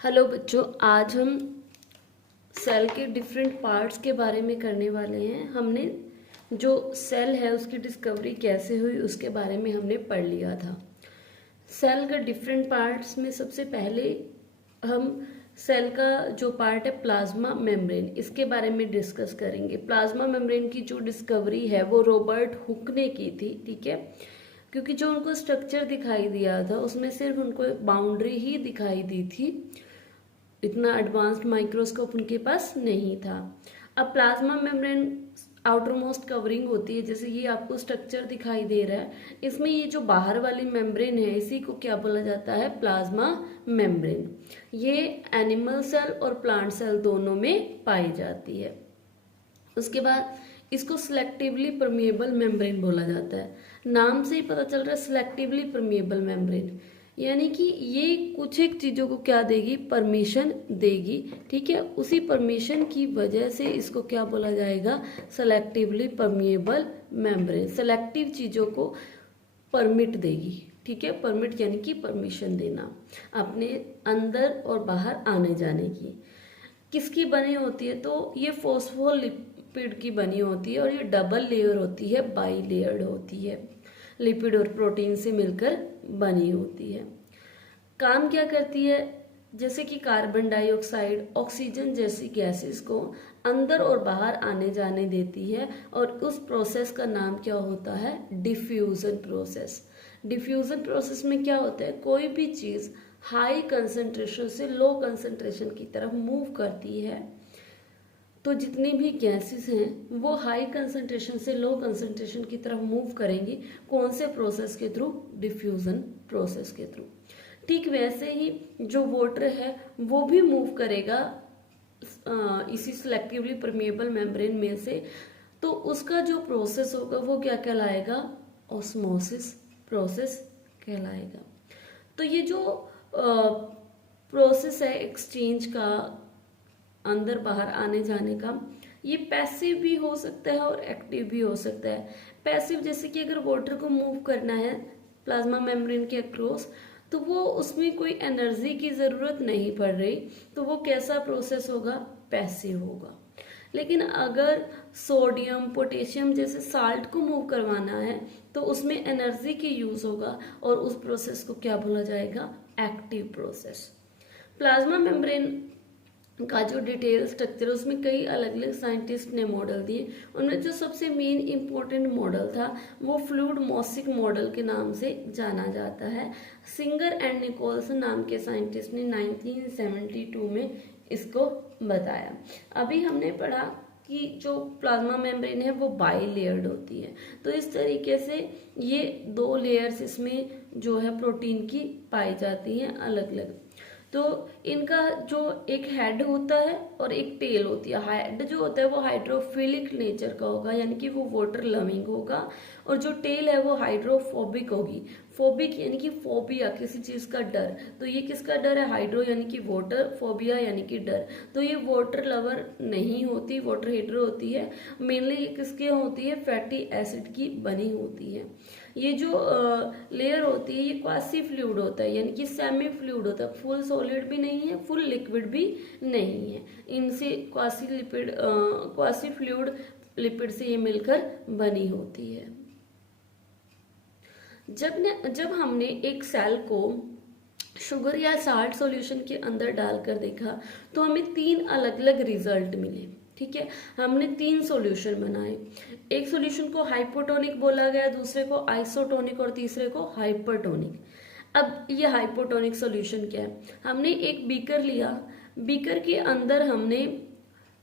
Hello बच्चों, आज हम सेल के डिफरेंट पार्ट्स के बारे में करने वाले हैं। हमने जो सेल है उसकी डिस्कवरी कैसे हुई उसके बारे में हमने पढ़ लिया था। सेल का डिफरेंट पार्ट्स में सबसे पहले हम सेल का जो पार्ट है प्लाज्मा मेम्ब्रेन, इसके बारे में डिस्कस करेंगे। प्लाज्मा मेम्ब्रेन की जो डिस्कवरी है वो रॉबर्ट हुक ने की थी, ठीक है। क्योंकि जो उनको स्ट्रक्चर दिखाई दिया था उसमें सिर्फ उनको एक बाउंड्री ही दिखाई दी थी, इतना एडवांस्ड माइक्रोस्कोप उनके पास नहीं था। अब plasma membrane outer most covering होती है, जैसे ये आपको स्ट्रक्चर दिखाई दे रहा है, इसमें ये जो बाहर वाली मेम्ब्रेन है इसी को क्या बोला जाता है, प्लाज्मा मेम्ब्रेन। ये एनिमल सेल और प्लांट सेल दोनों में पाई जाती है। उसके बाद इसको सिलेक्टिवली परमिएबल मेम्ब्रेन बोला जाता है। नाम से ही पता चल रहा है सिलेक्टिवली परमिएबल मेम्ब्रेन, यानी कि ये कुछ एक चीजों को क्या देगी, परमिशन देगी, ठीक है। उसी परमिशन की वजह से इसको क्या बोला जाएगा, सेलेक्टिवली परमिएबल मेम्ब्रेन। सेलेक्टिव चीजों को परमिट देगी, ठीक है। परमिट यानी कि परमिशन देना अपने अंदर और बाहर आने जाने की। किसकी बनी होती है, तो ये फॉस्फोलिपिड की बनी होती है और ये डबल लेयर होती है, बाई लेयर्ड होती है, लिपिड और प्रोटीन से मिलकर बनी होती है। काम क्या करती है, जैसे कि कार्बन डाइऑक्साइड, ऑक्सीजन जैसी गैसेस को अंदर और बाहर आने जाने देती है, और उस प्रोसेस का नाम क्या होता है, डिफ्यूजन प्रोसेस। डिफ्यूजन प्रोसेस में क्या होता है, कोई भी चीज हाई कंसंट्रेशन से लो कंसंट्रेशन की तरफ मूव करती है, तो जितनी भी गैसेस हैं वो हाई कंसंट्रेशन से लो कंसंट्रेशन की तरफ मूव करेंगी। कौन से प्रोसेस के थ्रू, डिफ्यूजन प्रोसेस के थ्रू। ठीक वैसे ही जो वाटर है वो भी मूव करेगा इसी सिलेक्टिवली परमिएबल मेम्ब्रेन में से, तो उसका जो प्रोसेस होगा वो क्या कहलाएगा, ऑस्मोसिस प्रोसेस कहलाएगा। तो ये जो प्रोसेस है एक्सचेंज का, अंदर बाहर आने जाने का, ये पैसिव भी हो सकता है और एक्टिव भी हो सकता है। पैसिव जैसे कि अगर वाटर को मूव करना है प्लाज्मा मेम्ब्रेन के अक्रॉस, तो वो उसमें कोई एनर्जी की जरूरत नहीं पड़ रही, तो वो कैसा प्रोसेस होगा, पैसिव होगा। लेकिन अगर सोडियम पोटेशियम जैसे साल्ट को मूव करवाना है तो उसमें एनर्जी की यूज होगा, और उस प्रोसेस को क्या बोला जाएगा, एक्टिव प्रोसेस। प्लाज्मा मेम्ब्रेन का जो डिटेल स्ट्रक्चर, उसमें कई अलग अलग साइंटिस्ट ने मॉडल दिए। उनमें जो सबसे मेन इंपॉर्टेंट मॉडल था वो फ्लूइड मोसिक मॉडल के नाम से जाना जाता है। सिंगर एंड निकोल्सन नाम के साइंटिस्ट ने 1972 में इसको बताया। अभी हमने पढ़ा कि जो प्लाज्मा मेम्ब्रेन है वो बाई लेयर्ड होती है, तो इस तरीके से ये दो लेयर्स इसमें जो है प्रोटीन की पाई जाती हैं अलग अलग। तो इनका जो एक हेड होता है और एक टेल होती है। हेड जो होता है वो हाइड्रोफिलिक नेचर का होगा, यानी कि वो वाटर लविंग होगा, और जो टेल है वो हाइड्रोफोबिक होगी। फोबिक यानी कि फोबिया, किसी चीज का डर, तो ये किसका डर है, हाइड्रो यानी कि वाटर, फोबिया यानी कि डर। तो ये वाटर लवर नहीं होती, वाटर हेटर होती है। मेनली ये किसके होती है, फैटी एसिड की बनी होती है। ये जो लेयर होती है ये क्वासी फ्लूइड होता है, यानी कि सेमी फ्लूइड होता है, फुल सॉलिड भी नहीं है, फुल लिक्विड भी नहीं है। इनसे क्वासी फ्लूइड लिपिड से ये मिलकर बनी होती है। जब हमने एक सेल को शुगर या साल्ट सॉल्यूशन के अंदर डालकर देखा तो हमें 3 अलग अलग रिजल्ट मिले, ठीक है। हमने 3 सॉल्यूशन बनाए। एक सॉल्यूशन को हाइपोटोनिक बोला गया, दूसरे को आइसोटोनिक और तीसरे को हाइपरटोनिक। अब ये हाइपोटोनिक सॉल्यूशन क्या है, हमने एक बीकर लिया, बीकर के अंदर हमने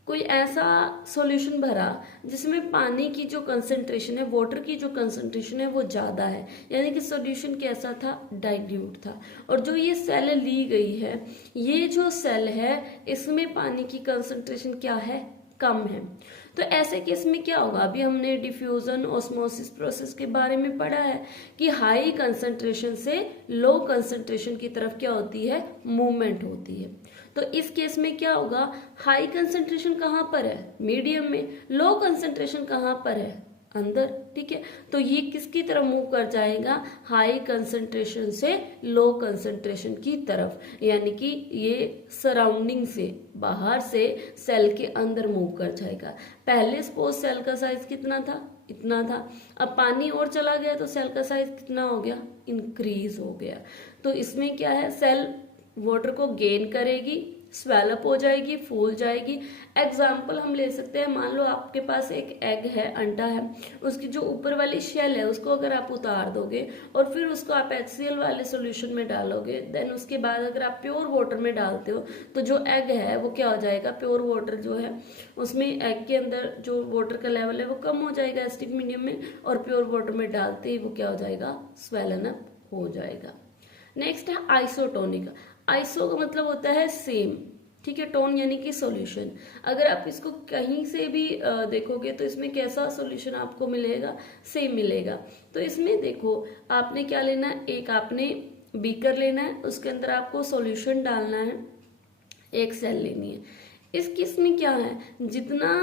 कोई ऐसा सॉल्यूशन भरा जिसमें पानी की जो कंसंट्रेशन है, वाटर की जो कंसंट्रेशन है वो ज्यादा है, यानी कि सॉल्यूशन कैसा था, डाइल्यूट था। और जो ये सेल ली गई है, ये जो सेल है इसमें पानी की कंसंट्रेशन क्या है, कम है। तो ऐसे केस में क्या होगा, अभी हमने डिफ्यूजन ऑस्मोसिस प्रोसेस के बारे में पढ़ा है कि हाई कंसंट्रेशन से लो कंसंट्रेशन की तरफ क्या होती है, मूवमेंट होती है। तो इस केस में क्या होगा, हाई कंसंट्रेशन कहाँ पर है, मीडियम में, लो कंसंट्रेशन कहाँ पर है, अंदर, ठीक है। तो ये किसकी तरफ मूव कर जाएगा, हाई कंसंट्रेशन से लो कंसंट्रेशन की तरफ, यानी कि ये सराउंडिंग से, बाहर से सेल के अंदर मूव कर जाएगा। पहले सपोज सेल का साइज कितना था, इतना था, अब पानी और चला गया तो सेल का साइज कितना हो गया, इंक्रीज हो गया। तो इसमें क्या है, सेल वाटर को गेन करेगी, स्वेलअप हो जाएगी, फूल जाएगी। एग्जाम्पल हम ले सकते हैं, मान लो आपके पास एक एग है, अंडा है, उसकी जो ऊपर वाली शेल है उसको अगर आप उतार दोगे और फिर उसको आप HCl वाले सॉल्यूशन में डालोगे, देन उसके बाद अगर आप प्योर वाटर में डालते हो तो जो एग है वो क्या हो जाएगा, प्योर वाटर जो है उसमें एग के अंदर जो वाटर का लेवल है वो कम हो जाएगा एसिडिक मीडियम में, और प्योर वाटर में डालते ही वो क्या हो जाएगा, स्वेलन अप हो जाएगा। नेक्स्ट है आइसोटोनिक। आइसो का मतलब होता है सेम, ठीक है, टोन यानी कि सॉल्यूशन। अगर आप इसको कहीं से भी देखोगे तो इसमें कैसा सॉल्यूशन आपको मिलेगा, सेम मिलेगा। तो इसमें देखो आपने क्या लेना है, एक आपने बीकर लेना है, उसके अंदर आपको सॉल्यूशन डालना है, एक सेल लेनी है। इस केस में क्या है, जितना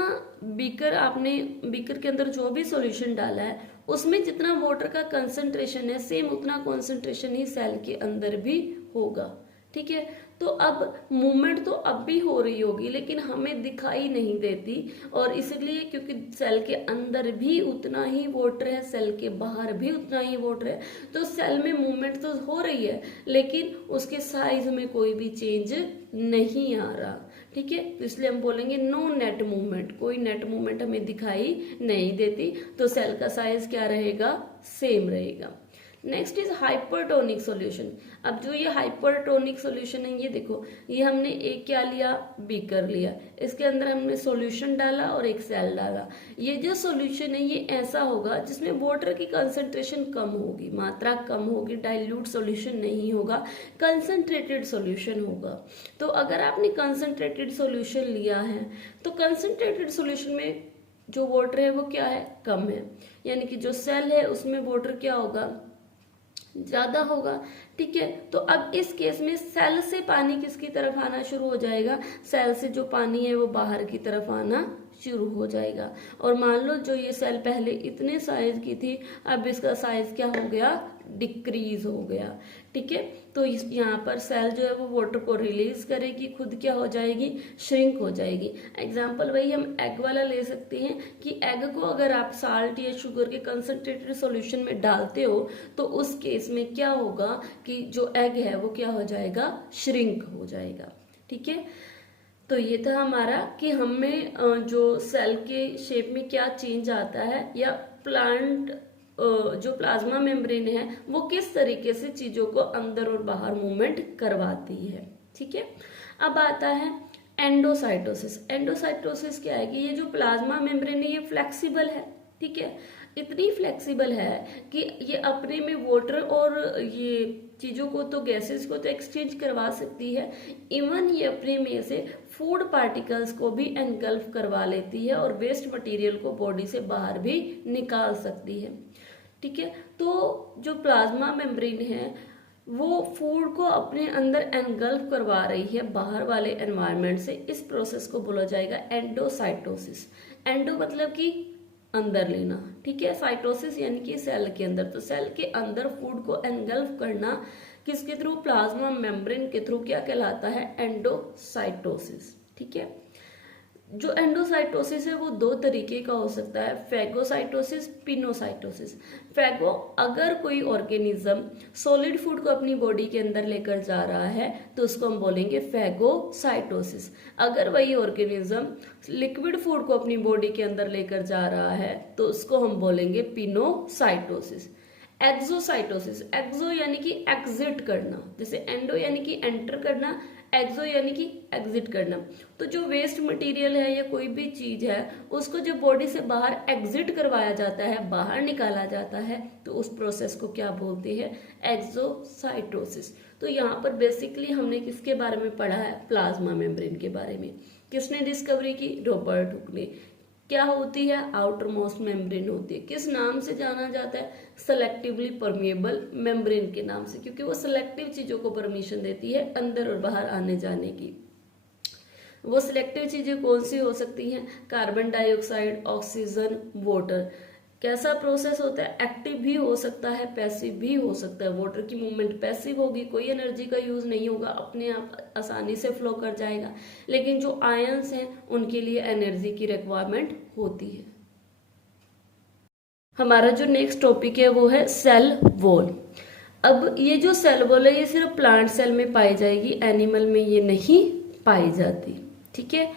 बीकर के अंदर जो भी सॉल्यूशन डाला है उसमें जितना वाटर का कंसंट्रेशन है सेम उतना कंसंट्रेशन ही सेल के अंदर भी होगा, ठीक है। तो अब मूवमेंट तो अब भी हो रही होगी लेकिन हमें दिखाई नहीं देती, और इसलिए क्योंकि सेल के अंदर भी उतना ही वाटर है, सेल के बाहर भी उतना ही वाटर है, तो सेल में मूवमेंट तो हो रही है लेकिन उसके साइज में कोई भी चेंज नहीं आ रहा, ठीक है। तो इसलिए हम बोलेंगे नो नेट मूवमेंट, कोई नेट मूवमेंट हमें दिखाई नहीं देती, तो सेल का साइज क्या रहेगा, सेम रहेगा। Next is hypertonic solution. अब जो ये हाइपरटोनिक सॉल्यूशन है, ये देखो, ये हमने एक क्या लिया, बीकर लिया, इसके अंदर हमने सॉल्यूशन डाला और एक सेल डाला। ये जो सॉल्यूशन है ये ऐसा होगा जिसमें वाटर की कंसंट्रेशन कम होगी, मात्रा कम होगी, डाइल्यूट सॉल्यूशन नहीं होगा, कंसंट्रेटेड सॉल्यूशन होगा। तो अगर आपने कंसंट्रेटेड सॉल्यूशन लिया है तो कंसंट्रेटेड सॉल्यूशन में जो वाटर है वो क्या है, कम है, यानी कि जो सेल है उसमें वाटर क्या होगा, ज्यादा होगा, ठीक है। तो अब इस केस में सेल से पानी किसकी तरफ आना शुरू हो जाएगा, सेल से जो पानी है वो बाहर की तरफ आना शुरू हो जाएगा। और मान लो जो ये सेल पहले इतने साइज की थी अब इसका साइज क्या हो गया, डिक्रीज हो गया, ठीक है। तो यहाँ पर सेल जो है वो वाटर को रिलीज करेगी, खुद क्या हो जाएगी, श्रिंक हो जाएगी। एग्जाम्पल वही हम एग वाला ले सकते हैं कि एग को अगर आप साल्ट या शुगर के कंसंट्रेटेड सॉल्यूशन में डालते हो तो उस केस में क्या होगा कि जो एग है वो क्या हो जाएगा, श्रिंक हो जाएगा, ठीक है। तो ये था हमारा कि हमें जो सेल के शेप में क्या चेंज आता है, या प्लांट जो प्लाज्मा मेम्ब्रेन है वो किस तरीके से चीजों को अंदर और बाहर मूवमेंट करवाती है, ठीक है। अब आता है एंडोसाइटोसिस। एंडोसाइटोसिस क्या है कि ये जो प्लाज्मा मेम्ब्रेन है ये फ्लेक्सिबल है, ठीक है, इतनी फ्लेक्सिबल है कि ये अपने में वाटर और ये चीजों को तो गैसेस को तो एक्सचेंज करवा सकती है, इवन ये अपने में से फूड पार्टिकल्स को भी एनगल्फ करवा लेती है और वेस्ट मटेरियल को बॉडी से बाहर भी निकाल सकती है, ठीक है। तो जो प्लाज्मा मेम्ब्रेन है वो फूड को अपने अंदर एनगल्फ करवा रही है बाहर वाले एनवायरनमेंट से, इस प्रोसेस को बोला जाएगा एंडोसाइटोसिस। एंडो मतलब कि अंदर लेना, ठीक है, साइटोसिस यानी कि सेल के अंदर, तो सेल के अंदर फूड को एनगल्फ करना किसके थ्रू, प्लाज्मा मेम्ब्रेन के थ्रू, क्या कहलाता है, एंडोसाइटोसिस, ठीक है। जो एंडोसाइटोसिस है वो दो तरीके का हो सकता है, फैगोसाइटोसिस, पिनोसाइटोसिस। फैगो, अगर कोई ऑर्गेनिज्म सॉलिड फूड को अपनी बॉडी के अंदर लेकर जा रहा है तो उसको हम बोलेंगे फैगोसाइटोसिस। अगर वही ऑर्गेनिज्म लिक्विड फूड को अपनी बॉडी के अंदर लेकर जा रहा है तो उसको हम बोलेंगे पिनोसाइटोसिस। एक्सोसाइटोसिस, एक्सो यानी कि एग्जिट करना, जैसे एंडो यानी कि एंटर करना, एक्सो यानी कि एग्जिट करना। तो जो वेस्ट मटेरियल है या कोई भी चीज है उसको जब बॉडी से बाहर एग्जिट करवाया जाता है, बाहर निकाला जाता है, तो उस प्रोसेस को क्या बोलते हैं, एक्सोसाइटोसिस। तो यहाँ पर बेसिकली हमने किसके बारे में पढ़ा है, प्लाज्मा मेम्ब्रेन के बारे में। किसने डिस्कवरी की, रॉबर्ट हुक ने। क्या होती है, आउटर मोस्ट मेम्ब्रेन होती है। किस नाम से जाना जाता है, सेलेक्टिवली परमिएबल मेम्ब्रेन के नाम से, क्योंकि वो सेलेक्टिव चीजों को परमिशन देती है अंदर और बाहर आने जाने की। वो सिलेक्टिव चीजें कौन सी हो सकती हैं, कार्बन डाइऑक्साइड, ऑक्सीजन, वाटर। कैसा प्रोसेस होता है, एक्टिव भी हो सकता है, पैसिव भी हो सकता है। वाटर की मूवमेंट पैसिव होगी, कोई एनर्जी का यूज नहीं होगा, अपने आप आसानी से फ्लो कर जाएगा। लेकिन जो आयंस हैं उनके लिए एनर्जी की रिक्वायरमेंट होती है। हमारा जो नेक्स्ट टॉपिक है वो है सेल वॉल। अब ये जो सेल वॉल है ये सिर्फ प्लांट सेल में पाई जाएगी, एनिमल में ये नहीं पाई जाती। ठीक है,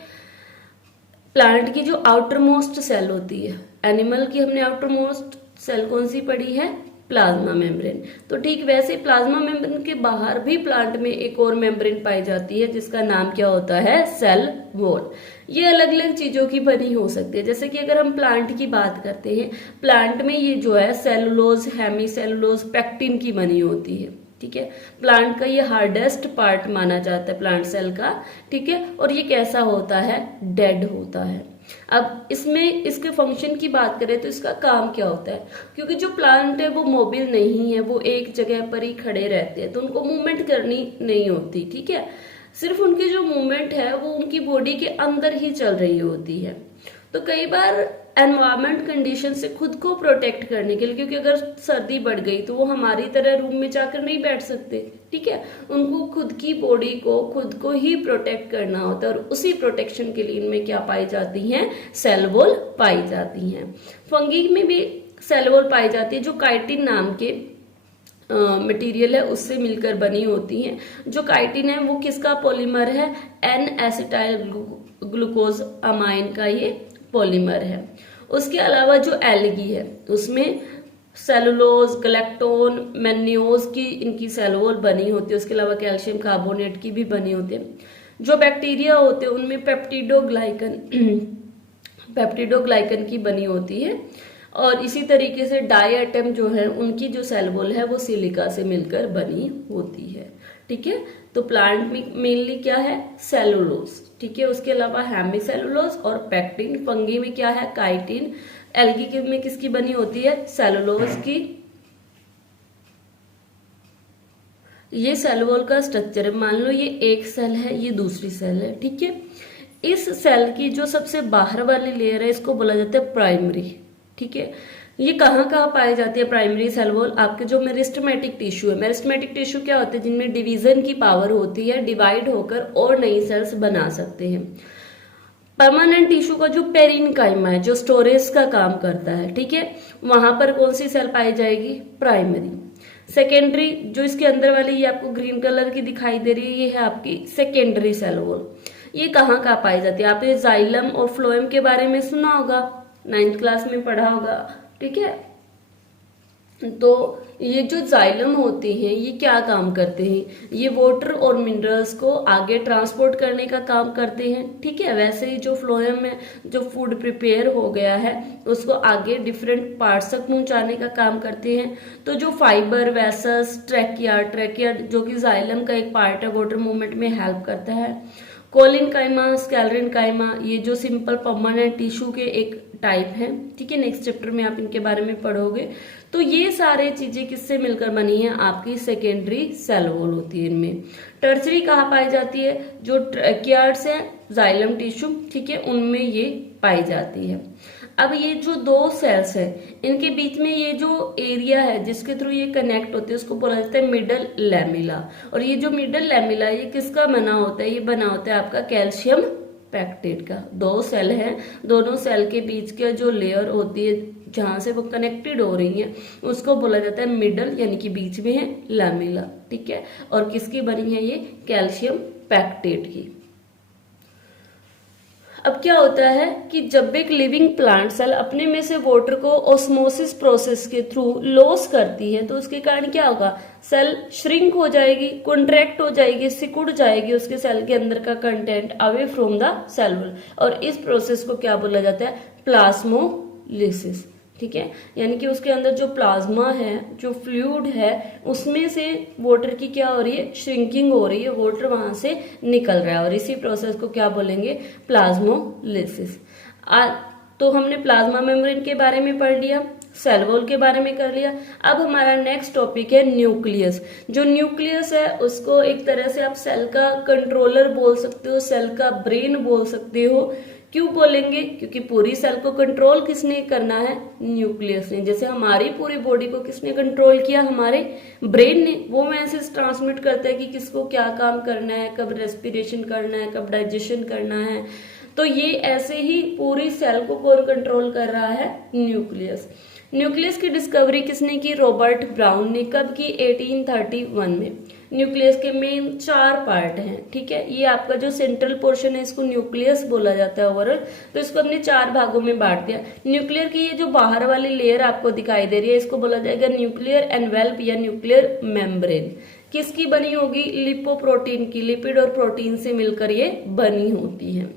प्लांट की जो आउटर मोस्ट सेल होती है, एनिमल की हमने आउटर मोस्ट सेल कौन सी पढ़ी है, प्लाज्मा मेम्ब्रेन। तो ठीक वैसे प्लाज्मा मेम्ब्रेन के बाहर भी प्लांट में एक और मेम्ब्रेन पाई जाती है जिसका नाम क्या होता है, सेल वॉल। ये अलग अलग चीजों की बनी हो सकती है। जैसे कि अगर हम प्लांट की बात करते हैं, प्लांट में ये जो है सेलुलोज, हेमी सेलुलोज, पेक्टिन की बनी होती है। ठीक है, प्लांट का ये हार्डेस्ट पार्ट माना जाता है प्लांट सेल का। ठीक है, और ये कैसा होता है, डेड होता है। अब इसमें इसके फंक्शन की बात करें तो इसका काम क्या होता है, क्योंकि जो प्लांट है वो मोबिल नहीं है, वो एक जगह पर ही खड़े रहते हैं, तो उनको मूवमेंट करनी नहीं होती। ठीक है, सिर्फ उनकी जो मूवमेंट है वो उनकी बॉडी के अंदर ही चल रही होती है। तो कई बार एनवायरमेंट कंडीशन से खुद को प्रोटेक्ट करने के लिए, क्योंकि अगर सर्दी बढ़ गई तो वो हमारी तरह रूम में जाकर नहीं बैठ सकते। ठीक है, उनको खुद की बॉडी को खुद को ही प्रोटेक्ट करना होता है, और उसी प्रोटेक्शन के लिए इनमें क्या पाई जाती हैं, सेल वॉल पाई जाती हैं। फंगी में भी सेल वॉल पाई जाती है, जो काइटिन नाम के मटेरियल है उससे मिलकर बनी होती हैं। जो काइटिन है वो किसका पॉलीमर है, एन एसिटाइल ग्लूकोज अमाइन का ये पॉलीमर है। उसके अलावा जो एल्गी है उसमें सेलुलोज, गैलेक्टोन, मैन्योज की इनकी सेल वॉल बनी होती है। उसके अलावा कैल्शियम कार्बोनेट की भी बनी होती है। जो बैक्टीरिया होते हैं उनमें पेप्टिडोग्लाइकन की बनी होती है। और इसी तरीके से डाई एटम जो है उनकी जो सेल वॉल है वो सिलिका से मिलकर बनी होती है। ठीक है, तो प्लांट में मेनली क्या है, सेलुलोज। ठीक है, उसके अलावा हेमी सेलुलोज और पेक्टिन। फंगी में क्या है, काइटिन। एल्गी में किसकी बनी होती है, सेलुलोज की। ये सेल वॉल का स्ट्रक्चर है। मान लो ये एक सेल है, ये दूसरी सेल है। ठीक है, इस सेल की जो सबसे बाहर वाली लेयर है इसको बोला जाता है प्राइमरी। ठीक है, ये कहाँ कहाँ पाई जाती है प्राइमरी सेल वॉल, आपके जो मेरिस्टेमेटिक टिश्यू है। मेरिस्टेमेटिक टिश्यू क्या होते हैं, जिनमें डिवीजन की पावर होती है, डिवाइड होकर और नई सेल्स बना सकते हैं। परमानेंट टिश्यू का जो पेरिनकाइमा है, जो स्टोरेज का काम करता है, ठीक है, वहां पर कौन सी सेल पाई जाएगी, प्राइमरी। सेकेंडरी, जो इसके अंदर वाली ये आपको ग्रीन कलर की दिखाई दे रही है, ये है आपकी सेकेंडरी सेल वॉल। ये कहाँ कहाँ पाई जाती है, आपने जाइलम और फ्लोएम के बारे में सुना होगा, 9th क्लास में पढ़ा होगा। ठीक है, तो ये जो जाइलम होते हैं ये क्या काम करते हैं, ये वाटर और मिनरल्स को आगे ट्रांसपोर्ट करने का काम करते हैं। ठीक है, वैसे ही जो फ्लोएम में जो फूड प्रिपेयर हो गया है उसको आगे डिफरेंट पार्ट्स तक पहुंचाने का काम करते हैं। तो जो फाइबर, वेसल्स, ट्रैकिया जो कि जाइलम का एक पार्ट है, वाटर मूवमेंट में हेल्प करता है। कोलिनकाइमा, स्कैलरिनकाइमा, ये जो सिंपल परमानेंट टिश्यू के एक टाइप है। ठीक है, नेक्स्ट चैप्टर में आप इनके बारे में पढ़ोगे। तो ये सारे चीजें किससे मिलकर बनी है, आपकी सेकेंडरी सेल वॉल होती है इनमें। टर्सरी कहाँ पाई जाती है, जो ट्रैकियार्ड्स है, जाइलम टिश्यू, ठीक है, उनमें ये पाई जाती है। अब ये जो दो सेल्स है इनके बीच में ये जो एरिया है जिसके थ्रू ये कनेक्ट होते हैं उसको बोला जाता है मिडल लैमिला। और ये जो मिडल लैमिला ये किसका बना होता है, ये बना होता है आपका कैल्शियम पैक्टेट का। दो सेल हैं, दोनों सेल के बीच के जो लेयर होती है जहां से वो कनेक्टेड हो रही है उसको बोला जाता है मिडल, यानी कि बीच में है लैमिला। ठीक है, और किसकी बनी है, ये कैल्शियम पैक्टेट की। अब क्या होता है कि जब एक लिविंग प्लांट सेल अपने में से वाटर को ऑस्मोसिस प्रोसेस के थ्रू लॉस करती है तो उसके कारण क्या होगा, सेल श्रिंक हो जाएगी, कॉन्ट्रैक्ट हो जाएगी, सिकुड़ जाएगी उसके सेल के अंदर का content away from the cell wall. और इस प्रोसेस को क्या बोला जाता है, प्लाज्मोलिसिस। ठीक है, यानी कि उसके अंदर जो प्लाज्मा है, जो फ्लूइड है, उसमें से वाटर की क्या हो रही है, श्रिंकिंग हो रही है, वाटर वहां से निकल रहा है, और इसी प्रोसेस को क्या बोलेंगे, प्लाज्मोलिसिस। तो हमने प्लाज्मा मेम्ब्रेन के बारे में पढ़ लिया, सेल वॉल के बारे में कर लिया। अब हमारा नेक्स्ट टॉपिक है न्यूक्लियस। जो न्यूक्लियस है उसको एक तरह से आप सेल का कंट्रोलर बोल सकते हो, सेल का ब्रेन बोल सकते हो, क्यों बोलेंगे? क्योंकि पूरी सेल को कंट्रोल किसने करना है? न्यूक्लियस ने। जैसे हमारी पूरी बॉडी को किसने कंट्रोल किया? हमारे ब्रेन ने। वो मैसेज ट्रांसमिट करता है कि किसको क्या काम करना है, कब रेस्पिरेशन करना है, कब डाइजेशन करना है। तो ये ऐसे ही पूरी सेल को कौन कंट्रोल कर रहा है? न्यूक्लियस। न्यूक्लियस की डिस्कवरी किसने की? रॉबर्ट ब्राउन ने। कब की? 1831 में। न्यूक्लियस के मेन 4 पार्ट हैं, ठीक है। ये आपका जो सेंट्रल पोर्शन है इसको न्यूक्लियस बोला जाता है ओवरऑल। तो इसको हमने 4 भागों में बांट दिया। न्यूक्लियर की ये जो बाहर वाली लेयर आपको दिखाई दे रही है इसको बोला जाएगा न्यूक्लियर एनवेल्प या न्यूक्लियर मेम्ब्रेन। किसकी बनी होगी? लिपोप्रोटीन की। लिपिड और प्रोटीन से मिलकर ये बनी होती है।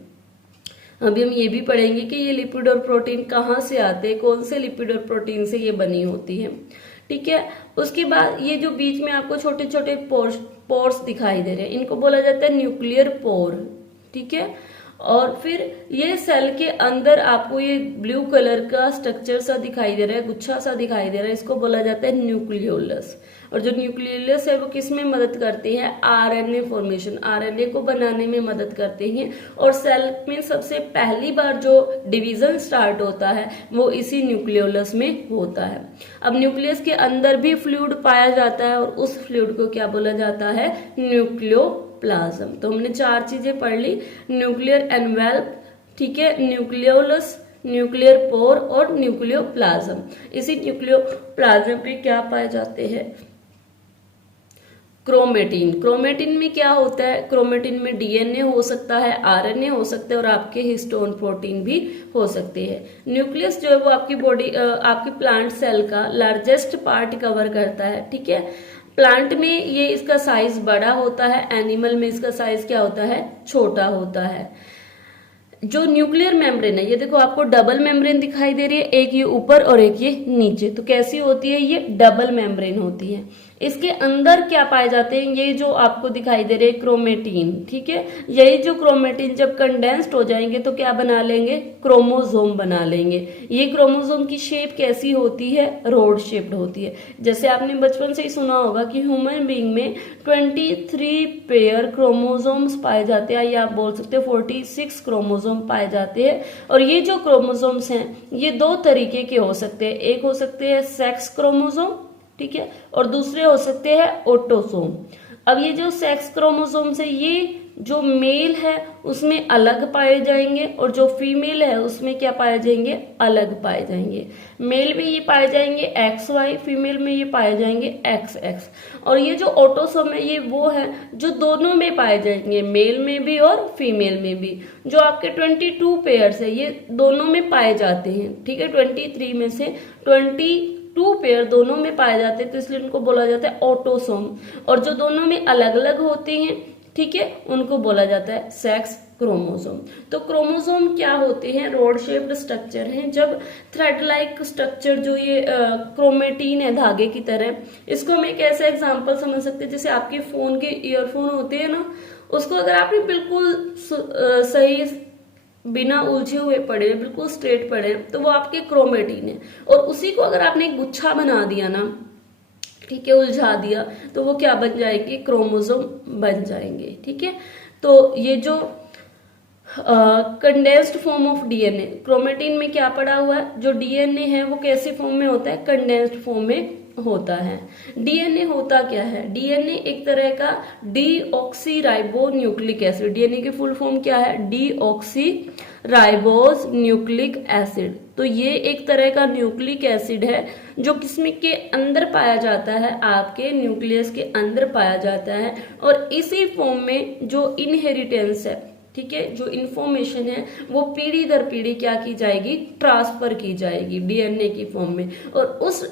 अभी हम ये भी पढ़ेंगे कि ये लिपिड और प्रोटीन कहाँ से आते हैं, कौन से लिपिड और प्रोटीन से ये बनी होती है, ठीक है। उसके बाद ये जो बीच में आपको छोटे छोटे पोर्स दिखाई दे रहे हैं इनको बोला जाता है न्यूक्लियर पोर, ठीक है। और फिर ये सेल के अंदर आपको ये ब्लू कलर का स्ट्रक्चर सा दिखाई दे रहा है, गुच्छा सा दिखाई दे रहा है, इसको बोला जाता है न्यूक्लियोलस। और जो न्यूक्लियोलस है वो किस में मदद करती है? आरएनए फॉर्मेशन, आरएनए को बनाने में मदद करते हैं। और सेल में सबसे पहली बार जो डिवीजन स्टार्ट होता है वो इसी न्यूक्लियोलस में होता है। अब न्यूक्लियस के अंदर भी फ्लूइड पाया जाता है और उस फ्लूइड को क्या बोला जाता है? न्यूक्लियोप्लाज्म। तो हमने 4 चीजें पढ़ ली, न्यूक्लियर एनवेल्प, ठीक है, न्यूक्लियोलस, न्यूक्लियर पोर और न्यूक्लियोप्लाज्म। इसी न्यूक्लियोप्लाज्म पे क्या पाए जाते हैं? क्रोमेटिन। क्रोमेटिन में क्या होता है? क्रोमेटिन में डीएनए हो सकता है, आरएनए हो सकते हैं और आपके हिस्टोन प्रोटीन भी हो सकते हैं। न्यूक्लियस जो है वो आपकी बॉडी आपकी प्लांट सेल का लार्जेस्ट पार्ट कवर करता है, ठीक है। प्लांट में ये इसका साइज बड़ा होता है, एनिमल में इसका साइज क्या होता है? छोटा होता है। जो न्यूक्लियर मेम्ब्रेन है ये देखो आपको डबल मेम्ब्रेन दिखाई दे रही है, एक ये ऊपर और एक ये नीचे। तो कैसी होती है? ये डबल मेम्ब्रेन होती है। इसके अंदर क्या पाए जाते हैं? ये जो आपको दिखाई दे रहे हैं क्रोमेटिन, ठीक है। यही जो क्रोमेटिन जब कंडेंस्ड हो जाएंगे तो क्या बना लेंगे? क्रोमोसोम बना लेंगे। ये क्रोमोसोम की शेप कैसी होती है? रोड शेप्ड होती है। जैसे आपने बचपन से ही सुना होगा कि ह्यूमन बीइंग में 23 पेयर क्रोमोसोम्स पाए जाते हैं, या आप बोल सकते हो 46 क्रोमोसोम पाए जाते हैं। और ये जो क्रोमोसोम्स हैं ये 2 तरीके के हो सकते हैं। एक हो सकते हैं सेक्स क्रोमोसोम, ठीक है, और दूसरे हो सकते हैं ऑटोसोम। अब ये जो सेक्स क्रोमोसोम्स है ये जो मेल है उसमें अलग पाए जाएंगे और जो फीमेल है उसमें क्या पाए जाएंगे? अलग पाए जाएंगे। मेल में ये पाए जाएंगे XY, फीमेल में ये पाए जाएंगे XX। और ये जो ऑटोसोम है ये वो है जो दोनों में पाए जाएंगे, मेल में भी और फीमेल में भी। जो आपके 22 पेयर्स है ये दोनों में पाए जाते हैं, ठीक है। 23 में से 22 पेयर दोनों में पाए जाते हैं तो इसलिए उनको बोला जाता है ऑटोसोम। और जो दोनों में अलग अलग होते हैं, ठीक है, उनको बोला जाता है सेक्स क्रोमोसोम। तो क्रोमोसोम क्या होते हैं? रोड शेप्ड स्ट्रक्चर हैं। जब थ्रेड लाइक स्ट्रक्चर जो ये क्रोमेटिन है धागे की तरह, इसको हम एक ऐसा एग्जांपल समझ सकते हैं जैसे आपके फोन के ईयरफोन होते हैं ना, उसको अगर आपने बिल्कुल सही बिना उलझे हुए पड़े, बिल्कुल स्ट्रेट पड़े, तो वो आपके क्रोमेटिन है। और उसी को अगर आपने एक गुच्छा बना दिया ना, ठीक है, उलझा दिया, तो वो क्या बन जाएगी? क्रोमोसोम बन जाएंगे, ठीक है। तो ये जो condensed form of DNA, chromatin में क्या पड़ा हुआ है? जो डीएनए है वो कैसे फॉर्म में होता है? कंडेंस्ड फॉर्म में होता है। डीएनए होता क्या है? डीएनए एक तरह का डीऑक्सीराइबो न्यूक्लिक एसिड। डीएनए की फुल फॉर्म क्या है? Deoxyribose nucleic acid. तो ये एक तरह का न्यूक्लिक एसिड है जो किसमें के अंदर पाया जाता है? आपके न्यूक्लियस के अंदर पाया जाता है। और इसी फॉर्म में जो इनहेरिटेंस है, ठीक है, जो इन्फॉर्मेशन है वो पीढ़ी दर पीढ़ी क्या की जाएगी? ट्रांसफर की जाएगी डीएनए की फॉर्म में। और उस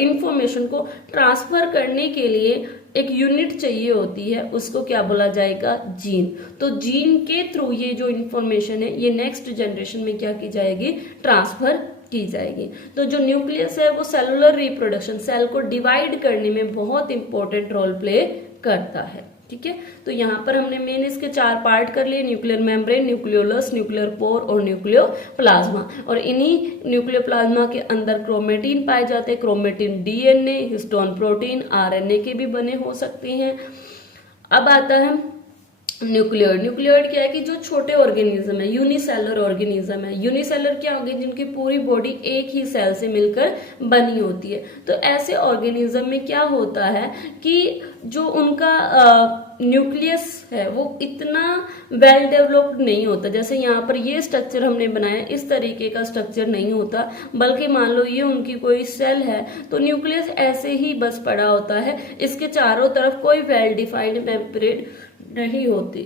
इन्फॉर्मेशन को ट्रांसफर करने के लिए एक यूनिट चाहिए होती है, उसको क्या बोला जाएगा? जीन। तो जीन के थ्रू ये जो इन्फॉर्मेशन है ये नेक्स्ट जनरेशन में क्या की जाएगी? ट्रांसफर की जाएगी। तो जो न्यूक्लियस है वो सेलुलर रिप्रोडक्शन, सेल को डिवाइड करने में बहुत इंपॉर्टेंट रोल प्ले करता है, ठीक है। तो यहाँ पर हमने मेन इसके 4 पार्ट कर लिए, nuclear membrane, nucleolus, nuclear pore और न्यूक्लियोप्लाज्मा। और इन्हीं न्यूक्लियोप्लाज्मा के अंदर क्रोमेटिन पाए जाते हैं। Chromatin DNA, histone protein, RNA के भी बने हो सकते हैं। अब आता है न्यूक्लियोइड, न्यूक्लियोइड क्या है कि जो छोटे ऑर्गेनिज्म है, यूनिसेलर ऑर्गेनिज्म है। यूनिसेलर क्या होगी, जिनकी पूरी बॉडी एक ही सेल से मिलकर बनी होती है। तो ऐसे ऑर्गेनिज्म में क्या होता है कि जो उनका न्यूक्लियस है वो इतना वेल डेवलप्ड नहीं होता। जैसे यहाँ पर ये स्ट्रक्चर हमने बनाया, इस तरीके का स्ट्रक्चर नहीं होता, बल्कि मान लो ये उनकी कोई सेल है तो न्यूक्लियस ऐसे ही बस पड़ा होता है, इसके चारों तरफ कोई वेल डिफाइंड मेम्ब्रेन नहीं होती,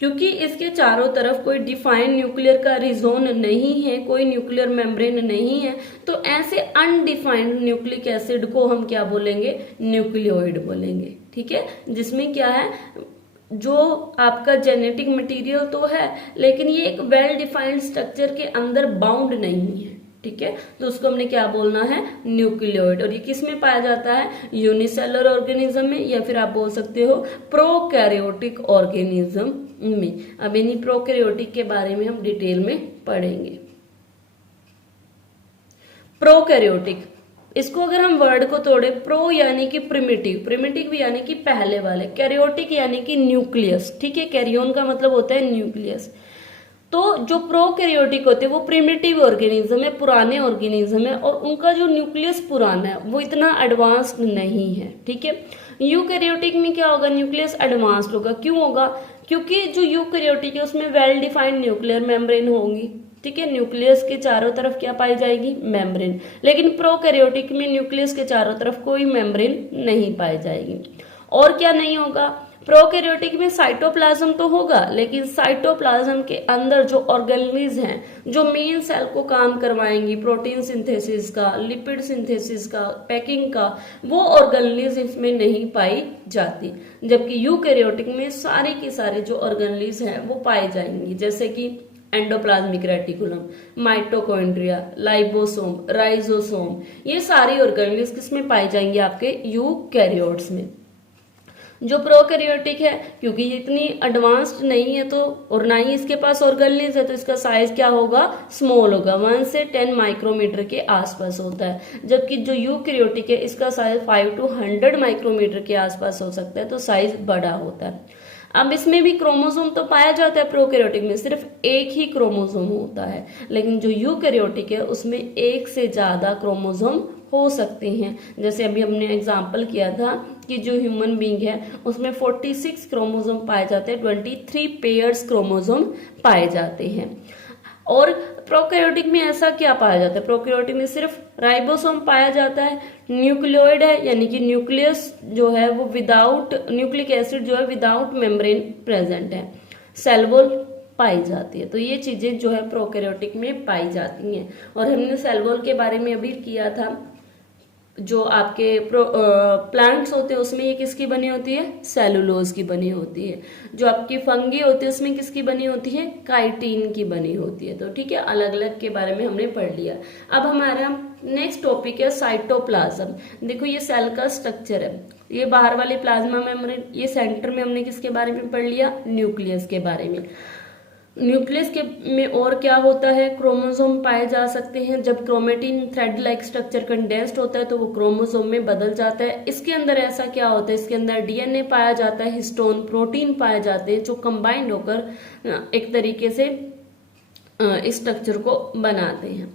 क्योंकि इसके चारों तरफ कोई डिफाइंड न्यूक्लियर का रिजोन नहीं है, कोई न्यूक्लियर मेम्ब्रेन नहीं है। तो ऐसे अनडिफाइंड न्यूक्लिक एसिड को हम क्या बोलेंगे, न्यूक्लियोइड बोलेंगे। ठीक है, जिसमें क्या है, जो आपका जेनेटिक मटेरियल तो है लेकिन ये एक वेल डिफाइंड स्ट्रक्चर के अंदर बाउंड नहीं है। ठीक है, तो उसको हमने क्या बोलना है, न्यूक्लियोइड। और ये किस में पाया जाता है, यूनिसेलुलर ऑर्गेनिज्म में, या फिर आप बोल सकते हो प्रोकैरियोटिक ऑर्गेनिज्म में। अब इन्हीं प्रोकैरियोटिक के बारे में हम डिटेल में पढ़ेंगे। प्रोकैरियोटिक, इसको अगर हम वर्ड को तोड़े, प्रो यानी कि प्रिमिटिव, प्रिमिटिव यानी कि पहले वाले, कैरियोटिक यानी कि न्यूक्लियस। ठीक है, कैरियोन का मतलब होता है न्यूक्लियस। तो जो प्रोकैरियोटिक होते हैं वो प्रिमिटिव ऑर्गेनिज्म है, पुराने ऑर्गेनिज्म है, और उनका जो न्यूक्लियस पुराना है वो इतना एडवांस्ड नहीं है। ठीक है, यूकैरियोटिक में क्या होगा, न्यूक्लियस एडवांस्ड होगा। क्यों होगा, क्योंकि जो यूकैरियोटिक है उसमें वेल डिफाइंड न्यूक्लियर मेम्ब्रेन होंगी। ठीक है, न्यूक्लियस के चारों तरफ क्या पाई जाएगी, मेम्ब्रेन। लेकिन प्रोकैरियोटिक में न्यूक्लियस के चारों तरफ कोई मेम्ब्रेन नहीं पाई जाएगी। और क्या नहीं होगा, प्रोकैरियोटिक में साइटोप्लाज्म तो होगा, लेकिन साइटोप्लाज्म के अंदर जो ऑर्गेनेल्स हैं, जो मेन सेल को काम करवाएंगी, प्रोटीन सिंथेसिस का, लिपिड सिंथेसिस का, पैकिंग का, वो ऑर्गेनेल्स इसमें नहीं पाई जाती। जबकि यूकैरियोटिक में सारी की सारी जो ऑर्गेनेल्स हैं वो पाई जाएंगी, जैसे कि एंडोप्लाज्मिक रेटिकुलम, माइटोकॉन्ड्रिया, लाइबोसोम, राइजोसोम, ये सारी ऑर्गेनेल्स किसमें पाई जाएंगी, आपके यूकैरियोट्स में। जो प्रोकैरियोटिक है, क्योंकि ये इतनी एडवांस्ड नहीं है तो, और ना ही इसके पास ऑर्गेनेल्स है, तो इसका साइज क्या होगा, स्मॉल होगा, 1 से 10 माइक्रोमीटर के आसपास होता है। जबकि जो यूकैरियोटिक है इसका साइज 5 to 100 माइक्रोमीटर के आसपास हो सकता है, तो साइज बड़ा होता है। अब इसमें भी क्रोमोसोम तो पाया जाता है, प्रोकैरियोटिक में सिर्फ एक ही क्रोमोसोम होता है, लेकिन जो यूकैरियोटिक है उसमें एक से ज्यादा क्रोमोसोम हो सकते हैं। जैसे अभी हमने एग्जांपल किया था कि जो ह्यूमन बीइंग है उसमें 46 क्रोमोसोम पाए जाते हैं, 23 पेयर्स क्रोमोसोम पाए जाते हैं। और प्रोकैरियोटिक में ऐसा क्या पाया जाता है, प्रोकैरियोटिक में सिर्फ राइबोसोम पाया जाता है, न्यूक्लियोइड है यानी कि न्यूक्लियस जो है वो विदाउट, न्यूक्लिक एसिड जो है विदाउट मेम्ब्रेन प्रेजेंट है, सेल वॉल पाई जाती है। तो ये चीजें जो है प्रोकैरियोटिक में पाई जाती हैं। और हमने सेल वॉल के बारे में अभी किया था, जो आपके प्लांट्स होते हैं उसमें ये किसकी बनी होती है, सेलुलोज की बनी होती है। जो आपकी फंगी होती है उसमें किसकी बनी होती है, काइटिन की बनी होती है। तो ठीक है, अलग अलग के बारे में हमने पढ़ लिया। अब हमारा नेक्स्ट टॉपिक है साइटोप्लाज्म। देखो ये सेल का स्ट्रक्चर है, ये बाहर वाले प्लाज्मा मेम्ब्रेन, ये सेंटर में हमने किसके बारे में पढ़ लिया, न्यूक्लियस के बारे में। न्यूक्लियस के में और क्या होता है, क्रोमोसोम पाए जा सकते हैं। जब chromatin thread like structure condensed होता है तो वो क्रोमोसोम में बदल जाता है। इसके अंदर ऐसा क्या होता है, इसके अंदर डीएनए पाया जाता है, हिस्टोन प्रोटीन पाए जाते हैं, जो कंबाइंड होकर एक तरीके से इस स्ट्रक्चर को बनाते हैं।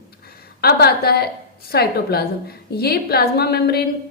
अब आता है साइटोप्लाज्म। ये प्लाज्मा मेम्ब्रेन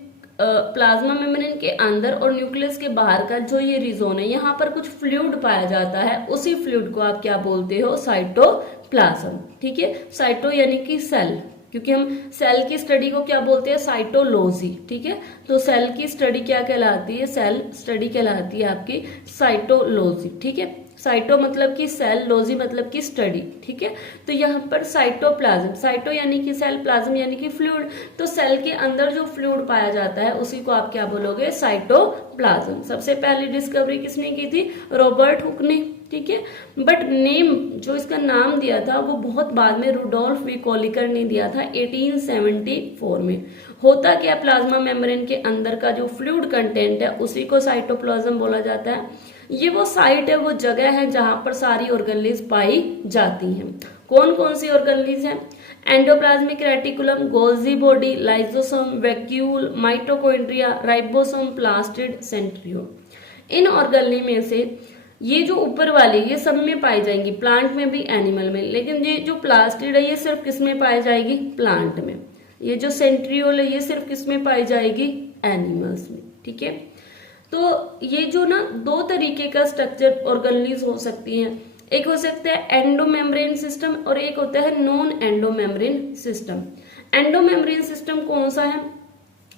के अंदर और न्यूक्लियस के बाहर का जो ये रीजन है, यहाँ पर कुछ फ्लूइड पाया जाता है, उसी फ्लूइड को आप क्या बोलते हो, साइटोप्लाज्म। ठीक है, साइटो यानी कि सेल, क्योंकि हम सेल की स्टडी को क्या बोलते हैं, साइटोलॉजी। ठीक है, तो सेल की स्टडी क्या कहलाती है, सेल स्टडी कहलाती है आपकी साइटोलॉजी। ठीक है, साइटो मतलब कि सेल, लॉजी मतलब कि स्टडी। ठीक है, तो यहाँ पर साइटोप्लाज्म, साइटो यानी कि सेल, प्लाज्म यानी कि फ्लूइड, तो सेल के अंदर जो फ्लूइड पाया जाता है उसी को आप क्या बोलोगे, साइटोप्लाज्म। सबसे पहले डिस्कवरी किसने की थी, रॉबर्ट हुक ने। ठीक है, बट नेम जो इसका नाम दिया था वो बहुत बाद में रुडोल्फ वी कॉलिकर ने दिया था 1874 में। होता क्या, प्लाज्मा मेम्ब्रेन के अंदर का जो फ्लूइड कंटेंट है उसी को साइटोप्लाज्म बोला जाता है। ये वो साइट है, वो जगह है जहां पर सारी ऑर्गेनेल्स पाई जाती हैं। कौन कौन सी ऑर्गेनेल्स हैं, endoplasmic reticulum, Golgi body, lysosome, vacuole, mitochondria, ribosome, plastid, centriole. इन ऑर्गेनेल में से ये जो ऊपर वाली ये सब में पाई जाएंगी, प्लांट में भी एनिमल में, लेकिन ये जो प्लास्टिड है ये सिर्फ किस में पाई जाएगी, प्लांट में। ये जो सेंट्रियोल है ये सिर्फ किस में पाई जाएगी, एनिमल्स में। ठीक है, तो ये जो ना दो तरीके का स्ट्रक्चर ऑर्गेनेल्स हो सकती हैं, एक हो सकता है एंडोमेम्ब्रेन सिस्टम और एक होता है non endomembrane system. Endomembrane system कौन सा है,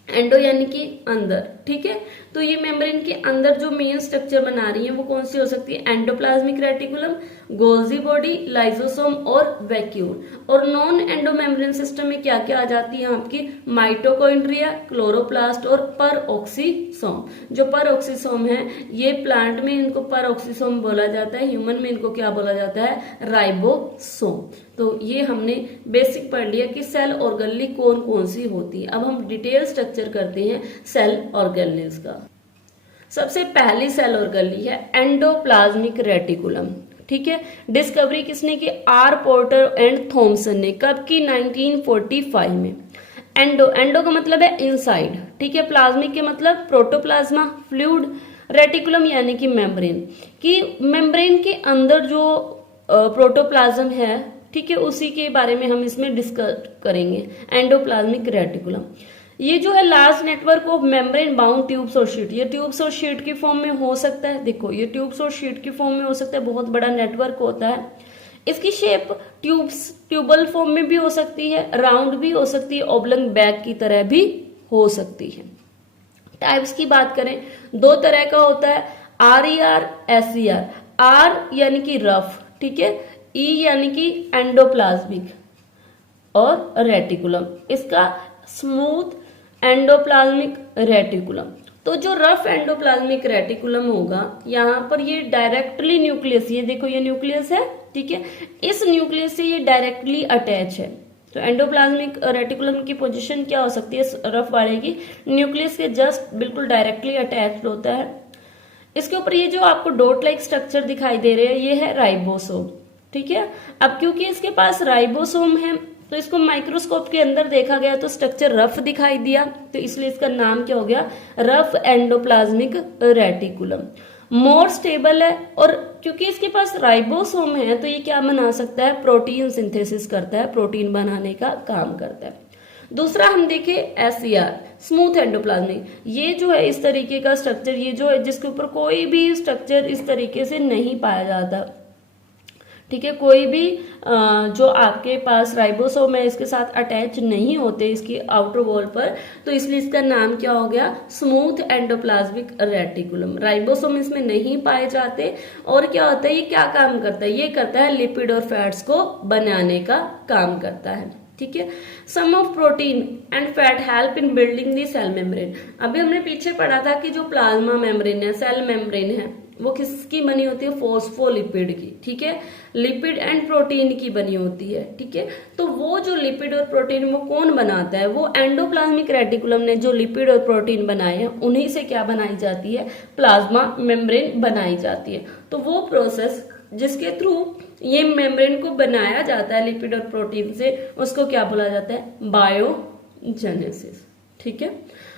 एंडो यानी कि अंदर, ठीक है, तो ये मेम्ब्रेन के अंदर जो मेन स्ट्रक्चर बना रही है वो कौन सी हो सकती है, endoplasmic reticulum, Golgi body, lysosome और वैक्यूल। और नॉन एंडोमेम्ब्रेन सिस्टम में क्या क्या आ जाती है आपकी, माइटोकॉन्ड्रिया, क्लोरोप्लास्ट और परऑक्सीसोम। जो परऑक्सीसोम है ये प्लांट में इनको परऑक्सीसोम बोला जाता है, ह्यूमन में इनको क्या बोला जाता है, राइबोसोम। तो ये हमने बेसिक पढ़ लिया कि सेल ऑर्गेनेल कौन कौन सी होती है। अब हम डिटेल स्ट्रक्चर करते हैं सेल ऑर्गेनेल्स का। सबसे पहली सेल ऑर्गेनेल है एंडोप्लाज्मिक रेटिकुलम। ठीक है, डिस्कवरी किसने की, आर पोर्टर एंड थॉमसन ने, कब की, 1945 में। एंडो का मतलब है इनसाइड, ठीक है, प्लाज्मिक के मतलब प्रोटोप्लाज्मा, फ्लूइड, रेटिकुलम यानी कि मेम्ब्रेन, कि मेम्ब्रेन के अंदर जो प्रोटोप्लाज्म है, ठीक है, उसी के बारे में हम इसमें डिस्कस करेंगे, एंडोप्लाज्मिक रेटिकुलम। ये जो है large network of membrane bound tubes और शीट, ये ट्यूब्स और शीट की फॉर्म में हो सकता है, देखो ये ट्यूब्स और शीट की फॉर्म में हो सकता है, बहुत बड़ा नेटवर्क होता है। इसकी शेप ट्यूबल फॉर्म में भी हो सकती है, राउंड भी हो सकती है, ऑब्लंग बैग की तरह भी हो सकती है। टाइप्स की बात करें, दो तरह का होता है, RER, SER। आर यानी कि रफ, ठीक है, ई यानी कि एंडोप्लाज्मिक और रेटिकुलम, इसका स्मूथ एंडोप्लाज्मिक रेटिकुलम। तो जो रफ एंडोप्लाज्मिक रेटिकुलम होगा, यहाँ पर ये डायरेक्टली न्यूक्लियस, ये देखो ये न्यूक्लियस है, ठीक है, इस न्यूक्लियस से ये डायरेक्टली अटैच है। तो एंडोप्लाज्मिक रेटिकुलम की पोजीशन क्या हो सकती है रफ वाले की, न्यूक्लियस के जस्ट बिल्कुल डायरेक्टली अटैच्ड होता है। इसके ऊपर ये जो आपको डॉट लाइक स्ट्रक्चर दिखाई दे रहे हैं ये है राइबोसोम, ठीक है। अब क्योंकि इसके पास राइबोसोम है तो इसको माइक्रोस्कोप के अंदर देखा गया तो स्ट्रक्चर रफ दिखाई दिया, तो इसलिए इसका नाम क्या हो गया, rough endoplasmic reticulum. More stable है, और क्योंकि इसके पास राइबोसोम है तो ये क्या बना सकता है, प्रोटीन सिंथेसिस करता है, प्रोटीन बनाने का काम करता है। दूसरा हम देखें SER, स्मूथ एंडोप्लाज्मिक, ये जो है इस तरीके का स्ट्रक्चर, ये जो है जिसके ऊपर कोई भी स्ट्रक्चर इस तरीके से नहीं पाया जाता, ठीक है, कोई भी जो आपके पास राइबोसोम है इसके साथ अटैच नहीं होते इसकी आउटर वॉल पर, तो इसलिए इसका नाम क्या हो गया, स्मूथ एंडोप्लाज्मिक रेटिकुलम। राइबोसोम इसमें नहीं पाए जाते, और क्या होता है, ये क्या काम करता है, ये करता है लिपिड और फैट्स को बनाने का काम करता है, ठीक है। Sum of protein and fat help in building the cell membrane. अभी हमने पीछे पढ़ा था कि जो प्लाज्मा मेम्ब्रेन है, सेल मेम्ब्रेन है, वो किसकी बनी होती है, फोस्फोलिपिड की, ठीक है, लिपिड एंड प्रोटीन की बनी होती है, ठीक है। तो वो जो लिपिड और प्रोटीन वो कौन बनाता है, वो एंडोप्लाज्मिक रेटिकुलम ने जो लिपिड और प्रोटीन बनाए हैं उन्हीं से क्या बनाई जाती है, प्लाज्मा मेम्ब्रेन बनाई जाती है। तो वो प्रोसेस जिसके थ्रू ये मेम्ब्रेन को बनाया जाता है लिपिड और प्रोटीन से, उसको क्या बोला जाता है, बायोजेनेसिस, ठीक है।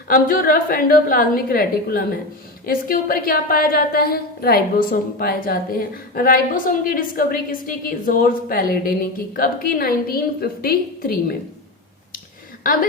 अब जो रफ एंडोप्लाज्मिक रेटिकुलम है इसके ऊपर क्या पाया जाता है, राइबोसोम पाए जाते हैं। राइबोसोम की डिस्कवरी किसने की, जॉर्ज पैलेडे ने की, कब की, 1953 में। अब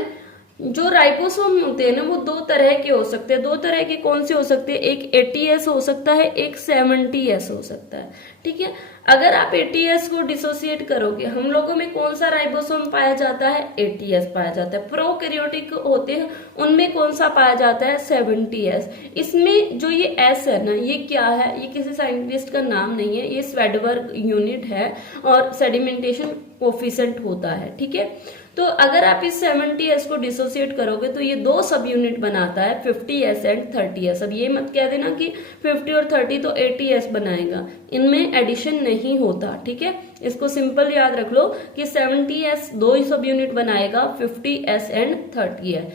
जो राइबोसोम होते हैं ना वो दो तरह के हो सकते हैं, दो तरह के कौन से हो सकते हैं, एक 80S हो सकता है, एक 70S हो सकता है, ठीक है। अगर आप 80S को डिसोसिएट करोगे, हम लोगों में कौन सा राइबोसोम पाया जाता है, 80S पाया जाता है। प्रोकैरियोटिक होते हैं उनमें कौन सा पाया जाता है, 70S। इसमें जो ये S है ना, ये क्या है, ये किसी साइंटिस्ट का नाम नहीं है, ये स्वेडबर्ग यूनिट है और सेडिमेंटेशन कोफिशिएंट होता है, ठीक है। तो अगर आप इस 70S को डिसोसिएट करोगे तो ये दो सब यूनिट बनाता है, 50S एंड 30S। अब ये मत कह देना कि 50 और 30 तो 80S बनाएगा, इनमें एडिशन नहीं होता, ठीक है। इसको सिंपल याद रख लो कि 70S दो ही सब यूनिट बनाएगा, 50S एंड 30S।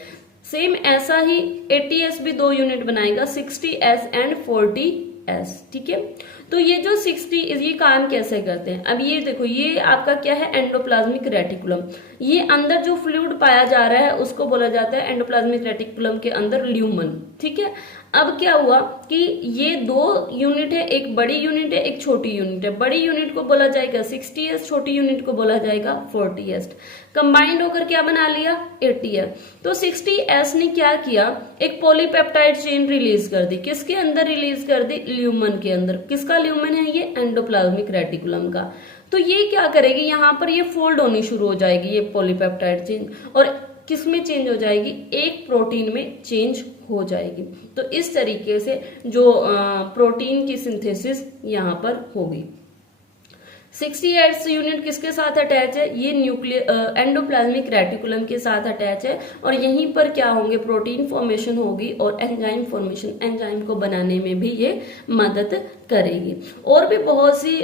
सेम ऐसा ही 80S भी दो यूनिट बनाएगा, 60S एंड 40S, ठीक है। तो ये जो 60 ये काम कैसे करते हैं, अब ये देखो, ये आपका क्या है, एंडोप्लाज्मिक रेटिकुलम। ये अंदर जो फ्लूइड पाया जा रहा है उसको बोला जाता है एंडोप्लाज्मिक रेटिकुलम के अंदर ल्यूमन। ठीक है, अब क्या हुआ कि ये दो यूनिट है, एक बड़ी यूनिट है, एक छोटी यूनिट है। बड़ी यूनिट को बोला जाएगा 60S, छोटी यूनिट को बोला जाएगा 40S। कंबाइंड होकर क्या बना लिया, 80S। तो 60S ने क्या किया, एक पॉलीपेप्टाइड चेन रिलीज कर दी। किसके अंदर रिलीज कर दी, ल्यूमन के अंदर। किसका ल्यूमन है, ये एंडोप्लाज्मिक रेटिकुलम का। तो ये क्या करेगी, यहाँ पर ये फोल्ड होनी शुरू हो जाएगी ये पॉलीपेप्टाइड चेन, और किस में चेंज हो जाएगी, एक प्रोटीन में चेंज हो जाएगी। तो इस तरीके से जो प्रोटीन की सिंथेसिस यहाँ पर होगी। 60S यूनिट किसके साथ अटैच है, ये न्यूक्लियर एंडोप्लाज्मिक रेटिकुलम के साथ अटैच है, और यहीं पर क्या होंगे, प्रोटीन फॉर्मेशन होगी और एंजाइम फॉर्मेशन, एंजाइम को बनाने में भी ये मदद करेगी। और भी बहुत सी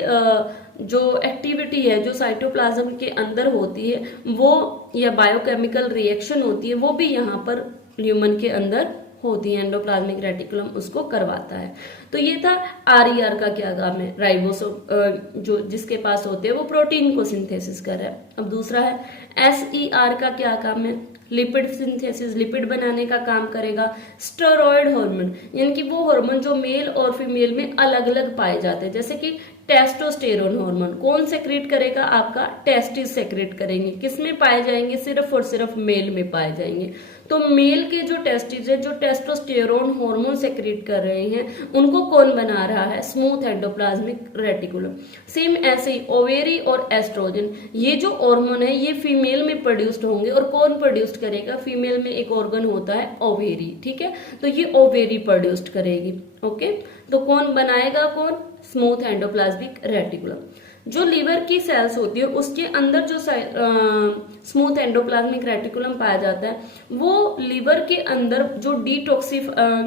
जो एक्टिविटी है जो साइटोप्लाज्म के अंदर होती है वो, या बायोकेमिकल रिएक्शन होती है वो भी यहाँ पर ल्यूमन के अंदर होती है, एंडोप्लाज्मिक रेटिकुलम उसको करवाता है। तो ये था RER का क्या काम है, राइबोसोम जो जिसके पास होते हैं वो प्रोटीन को सिंथेसिस कर रहा है। अब दूसरा है SER का क्या काम है, लिपिड सिंथेसिस, लिपिड बनाने का काम करेगा। स्टेरॉयड हार्मोन, यानी कि वो हार्मोन जो मेल और फीमेल में अलग अलग पाए जाते हैं, जैसे कि टेस्टोस्टेरोन हार्मोन कौन सेक्रेट करेगा, आपका टेस्टिस सेक्रेट करेंगे। किसमें पाए जाएंगे, सिर्फ और सिर्फ मेल में पाए जाएंगे। तो मेल के जो टेस्टिस है, जो टेस्टोस्टेरोन हार्मोन सेक्रेट कर रहे हैं, उनको कौन बना रहा है, स्मूथ एंडोप्लाज्मिक रेटिकुलम। सेम ऐसे ही ओवेरी और एस्ट्रोजन, ये जो हार्मोन है ये फीमेल में प्रोड्यूस्ड होंगे, और कौन प्रोड्यूस्ड करेगा, फीमेल में एक ऑर्गन होता है ओवेरी। ठीक है, तो ये ओवेरी प्रोड्यूस्ड करेगी। ओके, तो कौन बनाएगा, कौन, स्मूथ एंडोप्लाज्मिक रेटिकुलम। जो लीवर की सेल्स होती है उसके अंदर जो स्मूथ एंडोप्लाज्मिक रेटिकुलम पाया जाता है, वो लीवर के अंदर जो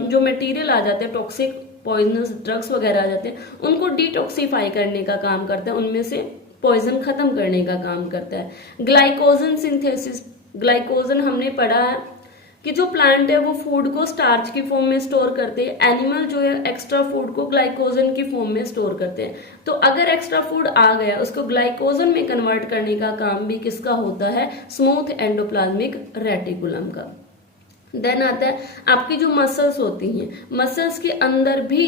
जो मटेरियल आ जाते हैं, टॉक्सिक पॉइजनस ड्रग्स वगैरह आ जाते हैं, उनको डिटॉक्सिफाई करने का काम करता है, उनमें से पॉइजन खत्म करने का काम करता है। ग्लाइकोजन सिंथेसिस, ग्लाइकोजन हमने पढ़ा है कि जो प्लांट है वो फूड को स्टार्च की फॉर्म में स्टोर करते हैं, एनिमल जो है एक्स्ट्रा फूड को ग्लाइकोजन की फॉर्म में स्टोर करते हैं। तो अगर एक्स्ट्रा फूड आ गया उसको ग्लाइकोजन में कन्वर्ट करने का काम भी किसका होता है, स्मूथ एंडोप्लाज्मिक रेटिकुलम का। देन आता है आपकी जो मसल्स होती हैं, मसल्स के अंदर भी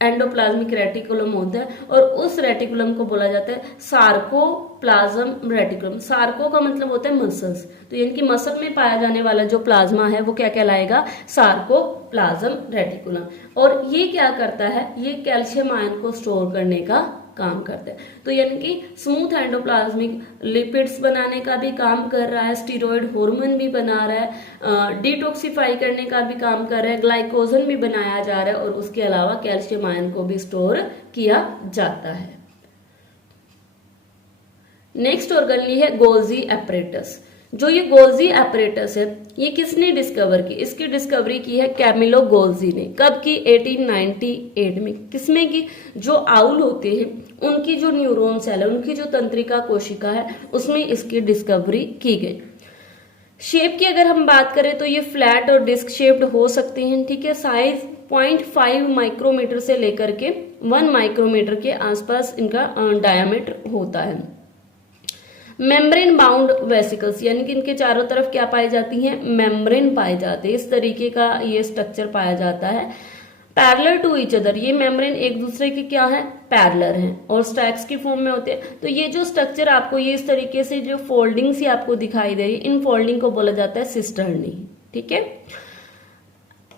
एंडोप्लाज्मिक रेटिकुलम होता है, और उस रेटिकुलम को बोला जाता है सार्कोप्लाज्म रेटिकुलम। सार्को का मतलब होता है मसल्स, तो यानी कि मसल में पाया जाने वाला जो प्लाज्मा है वो क्या कहलाएगा, सार्कोप्लाज्म रेटिकुलम। और ये क्या करता है, ये कैल्शियम आयन को स्टोर करने का काम करता है। तो यानी कि स्मूथ एंडोप्लाज्मिक लिपिड्स बनाने का भी काम कर रहा है, स्टीरॉयड हार्मोन भी बना रहा है, डिटॉक्सिफाई करने का भी काम कर रहा है, ग्लाइकोजन भी बनाया जा रहा है, और उसके अलावा कैल्शियम आयन को भी स्टोर किया जाता है। नेक्स्ट ऑर्गन है गोल्जी एपरेटस। जो ये गोल्जी एपरेटस है ये किसने डिस्कवर की, इसकी डिस्कवरी की है कैमिलो गोल्जी ने। कब की, 1898 में। किसमें की, जो आउल होते हैं उनकी जो न्यूरॉन सेल है, उनकी जो तंत्रिका कोशिका है, उसमें इसकी डिस्कवरी की गई। शेप की अगर हम बात करें तो ये फ्लैट और डिस्क शेप्ड हो सकते हैं। ठीक है, साइज 0.5 माइक्रोमीटर से लेकर के 1 माइक्रोमीटर के आसपास इनका डायमीटर होता है। मेम्ब्रेन बाउंड वेसिकल्स, यानी कि इनके चारों तरफ क्या पाई जाती हैं, मेम्ब्रेन पाए जाते हैं। इस तरीके का ये स्ट्रक्चर पाया जाता है। पैरेलल टू ईच अदर, ये मेम्ब्रेन एक दूसरे के क्या है, पैरेलल हैं, और स्टैक्स की फॉर्म में होते हैं। तो ये जो स्ट्रक्चर आपको ये इस तरीके से जो फोल्डिंग्स ही आपको दिखाई दे रही है, इन फोल्डिंग को बोला जाता है सिस्टर्नी। ठीक है,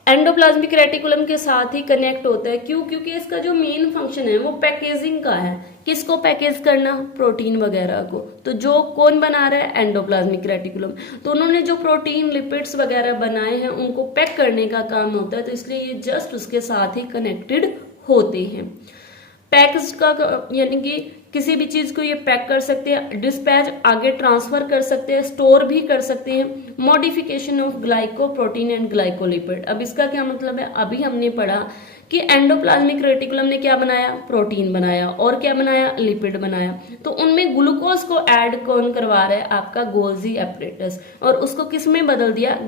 एंडोप्लाज्मिक रेटिकुलम के साथ ही कनेक्ट होता है। क्यों, क्योंकि इसका जो मेन फंक्शन है वो पैकेजिंग का है। किसको पैकेज करना, प्रोटीन वगैरह को। तो जो कौन बना रहा है, एंडोप्लाज्मिक रेटिकुलम। तो उन्होंने जो प्रोटीन लिपिड्स वगैरह बनाए हैं उनको पैक करने का काम होता है, तो इसलिए ये जस्ट उसके साथ ही कनेक्टेड होते हैं। पैक्स का यानी कि किसी भी चीज को ये पैक कर सकते हैं, डिस्पैच आगे ट्रांसफर कर सकते हैं, स्टोर भी कर सकते हैं। Modification of glycoprotein and glycolipid, अब इसका क्या मतलब है, अभी हमने पढ़ा कि एंडोप्लाज्मिक रेटिकुलम ने क्या बनाया, प्रोटीन बनाया, और क्या बनाया, लिपिड बनाया। तो उनमें ग्लूकोज को ऐड कौन करवा रहा है, आपका गोल्जी एपरेटस, और उसको किस में बदल दिया,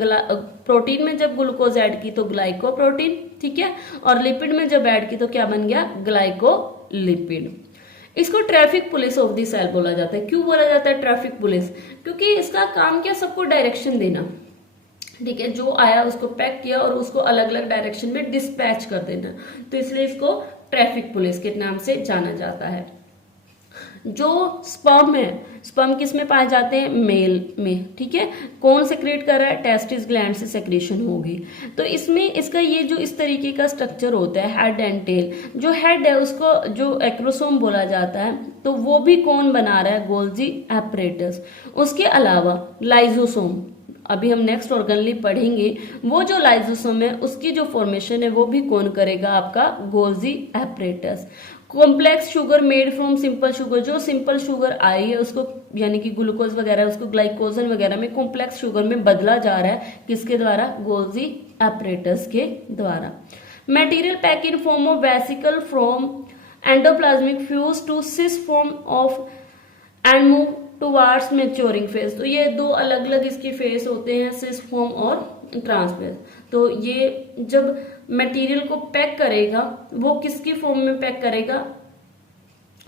प्रोटीन में जब ग्लूकोज ऐड की तो ग्लाइकोप्रोटीन। ठीक है, और लिपिड में जब ऐड की तो क्या बन गया, ग्लाइको लिपिड। इसको traffic police of the cell बोला जाता है। क्यों बोला जाता है ट्रैफिक पुलिस? क्योंकि इसका काम क्या, सबको डायरेक्शन देना, ठीक है, जो आया उसको पैक किया और उसको अलग अलग डायरेक्शन में डिस्पैच कर देना, तो इसलिए इसको ट्रैफिक पुलिस के नाम से जाना जाता है। जो स्पर्म है, स्पर्म किस में पाए जाते हैं? मेल में, ठीक है। कौन सेक्रेट कर रहा है? टेस्टिस ग्लैंड से सेक्रेशन होगी। तो इसमें इसका ये जो इस तरीके का स्ट्रक्चर होता है, हेड एंड टेल। जो हेड है उसको जो एक्रोसोम बोला जाता है, तो वो भी कौन बना रहा है? Golgi apparatus. उसके अलावा लाइजोसोम, अभी हम नेक्स्ट ऑर्गेनली पढ़ेंगे, वो जो लाइजोसोम है उसकी जो फॉर्मेशन है वो भी कौन करेगा? आपका Golgi apparatus. Complex sugar made from simple sugar, जो सिंपल शुगर आई है उसको यानी कि ग्लूकोज वगैरह उसको ग्लाइकोजन वगैरह में कॉम्प्लेक्स शुगर में बदला जा रहा है, किसके द्वारा? गोल्जी एपरेटस के द्वारा। Material pack in form of vesicle from endoplasmic fuse to cis form of and move towards maturing phase. तो ये दो अलग अलग इसके फेज होते हैं, सिस फॉर्म और ट्रांसफेज। तो ये जब मटेरियल को पैक करेगा वो किसकी फॉर्म में पैक करेगा?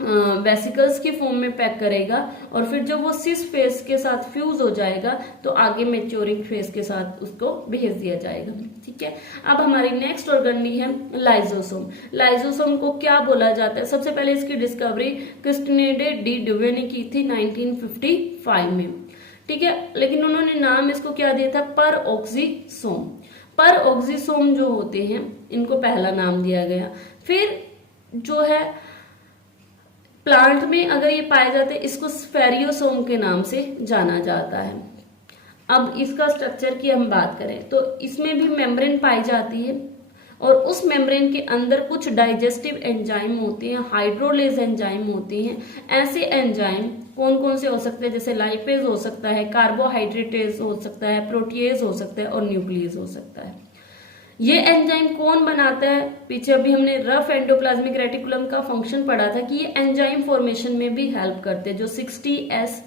वेसिकल्स की फॉर्म में पैक करेगा, और फिर जब वो सिस फेज के साथ फ्यूज हो जाएगा तो आगे मैच्योरिंग फेज के साथ उसको भेज दिया जाएगा, ठीक है। अब हमारी नेक्स्ट ऑर्गेनली है लाइजोसोम। लाइजोसोम को क्या बोला जाता है? सबसे पहले इसकी डिस्कवरी क्रिस्टिनेडे डी ड्यूवे ने की थी 1955 में, ठीक है। लेकिन उन्होंने नाम इसको क्या दिया था? पर ऑक्सीसोम। पर ऑक्सीसोम जो होते हैं इनको पहला नाम दिया गया। फिर जो है प्लांट में अगर ये पाए जाते हैं इसको स्फेरियोसोम के नाम से जाना जाता है। अब इसका स्ट्रक्चर की हम बात करें तो इसमें भी मेम्ब्रेन पाई जाती है, और उस मेम्ब्रेन के अंदर कुछ डाइजेस्टिव एंजाइम होते हैं, हाइड्रोलेज एंजाइम होते हैं। ऐसे एंजाइम कौन कौन से हो सकते हैं? जैसे लाइपेज हो सकता है, कार्बोहाइड्रेटेज हो सकता है, प्रोटीएज हो सकता है और न्यूक्लियस हो सकता है। ये एंजाइम कौन बनाता है? पीछे अभी हमने रफ एंडोप्लाज्मिक रेटिकुलम का फंक्शन पढ़ा था कि ये एंजाइम फॉर्मेशन में भी हेल्प करते हैं। जो 60S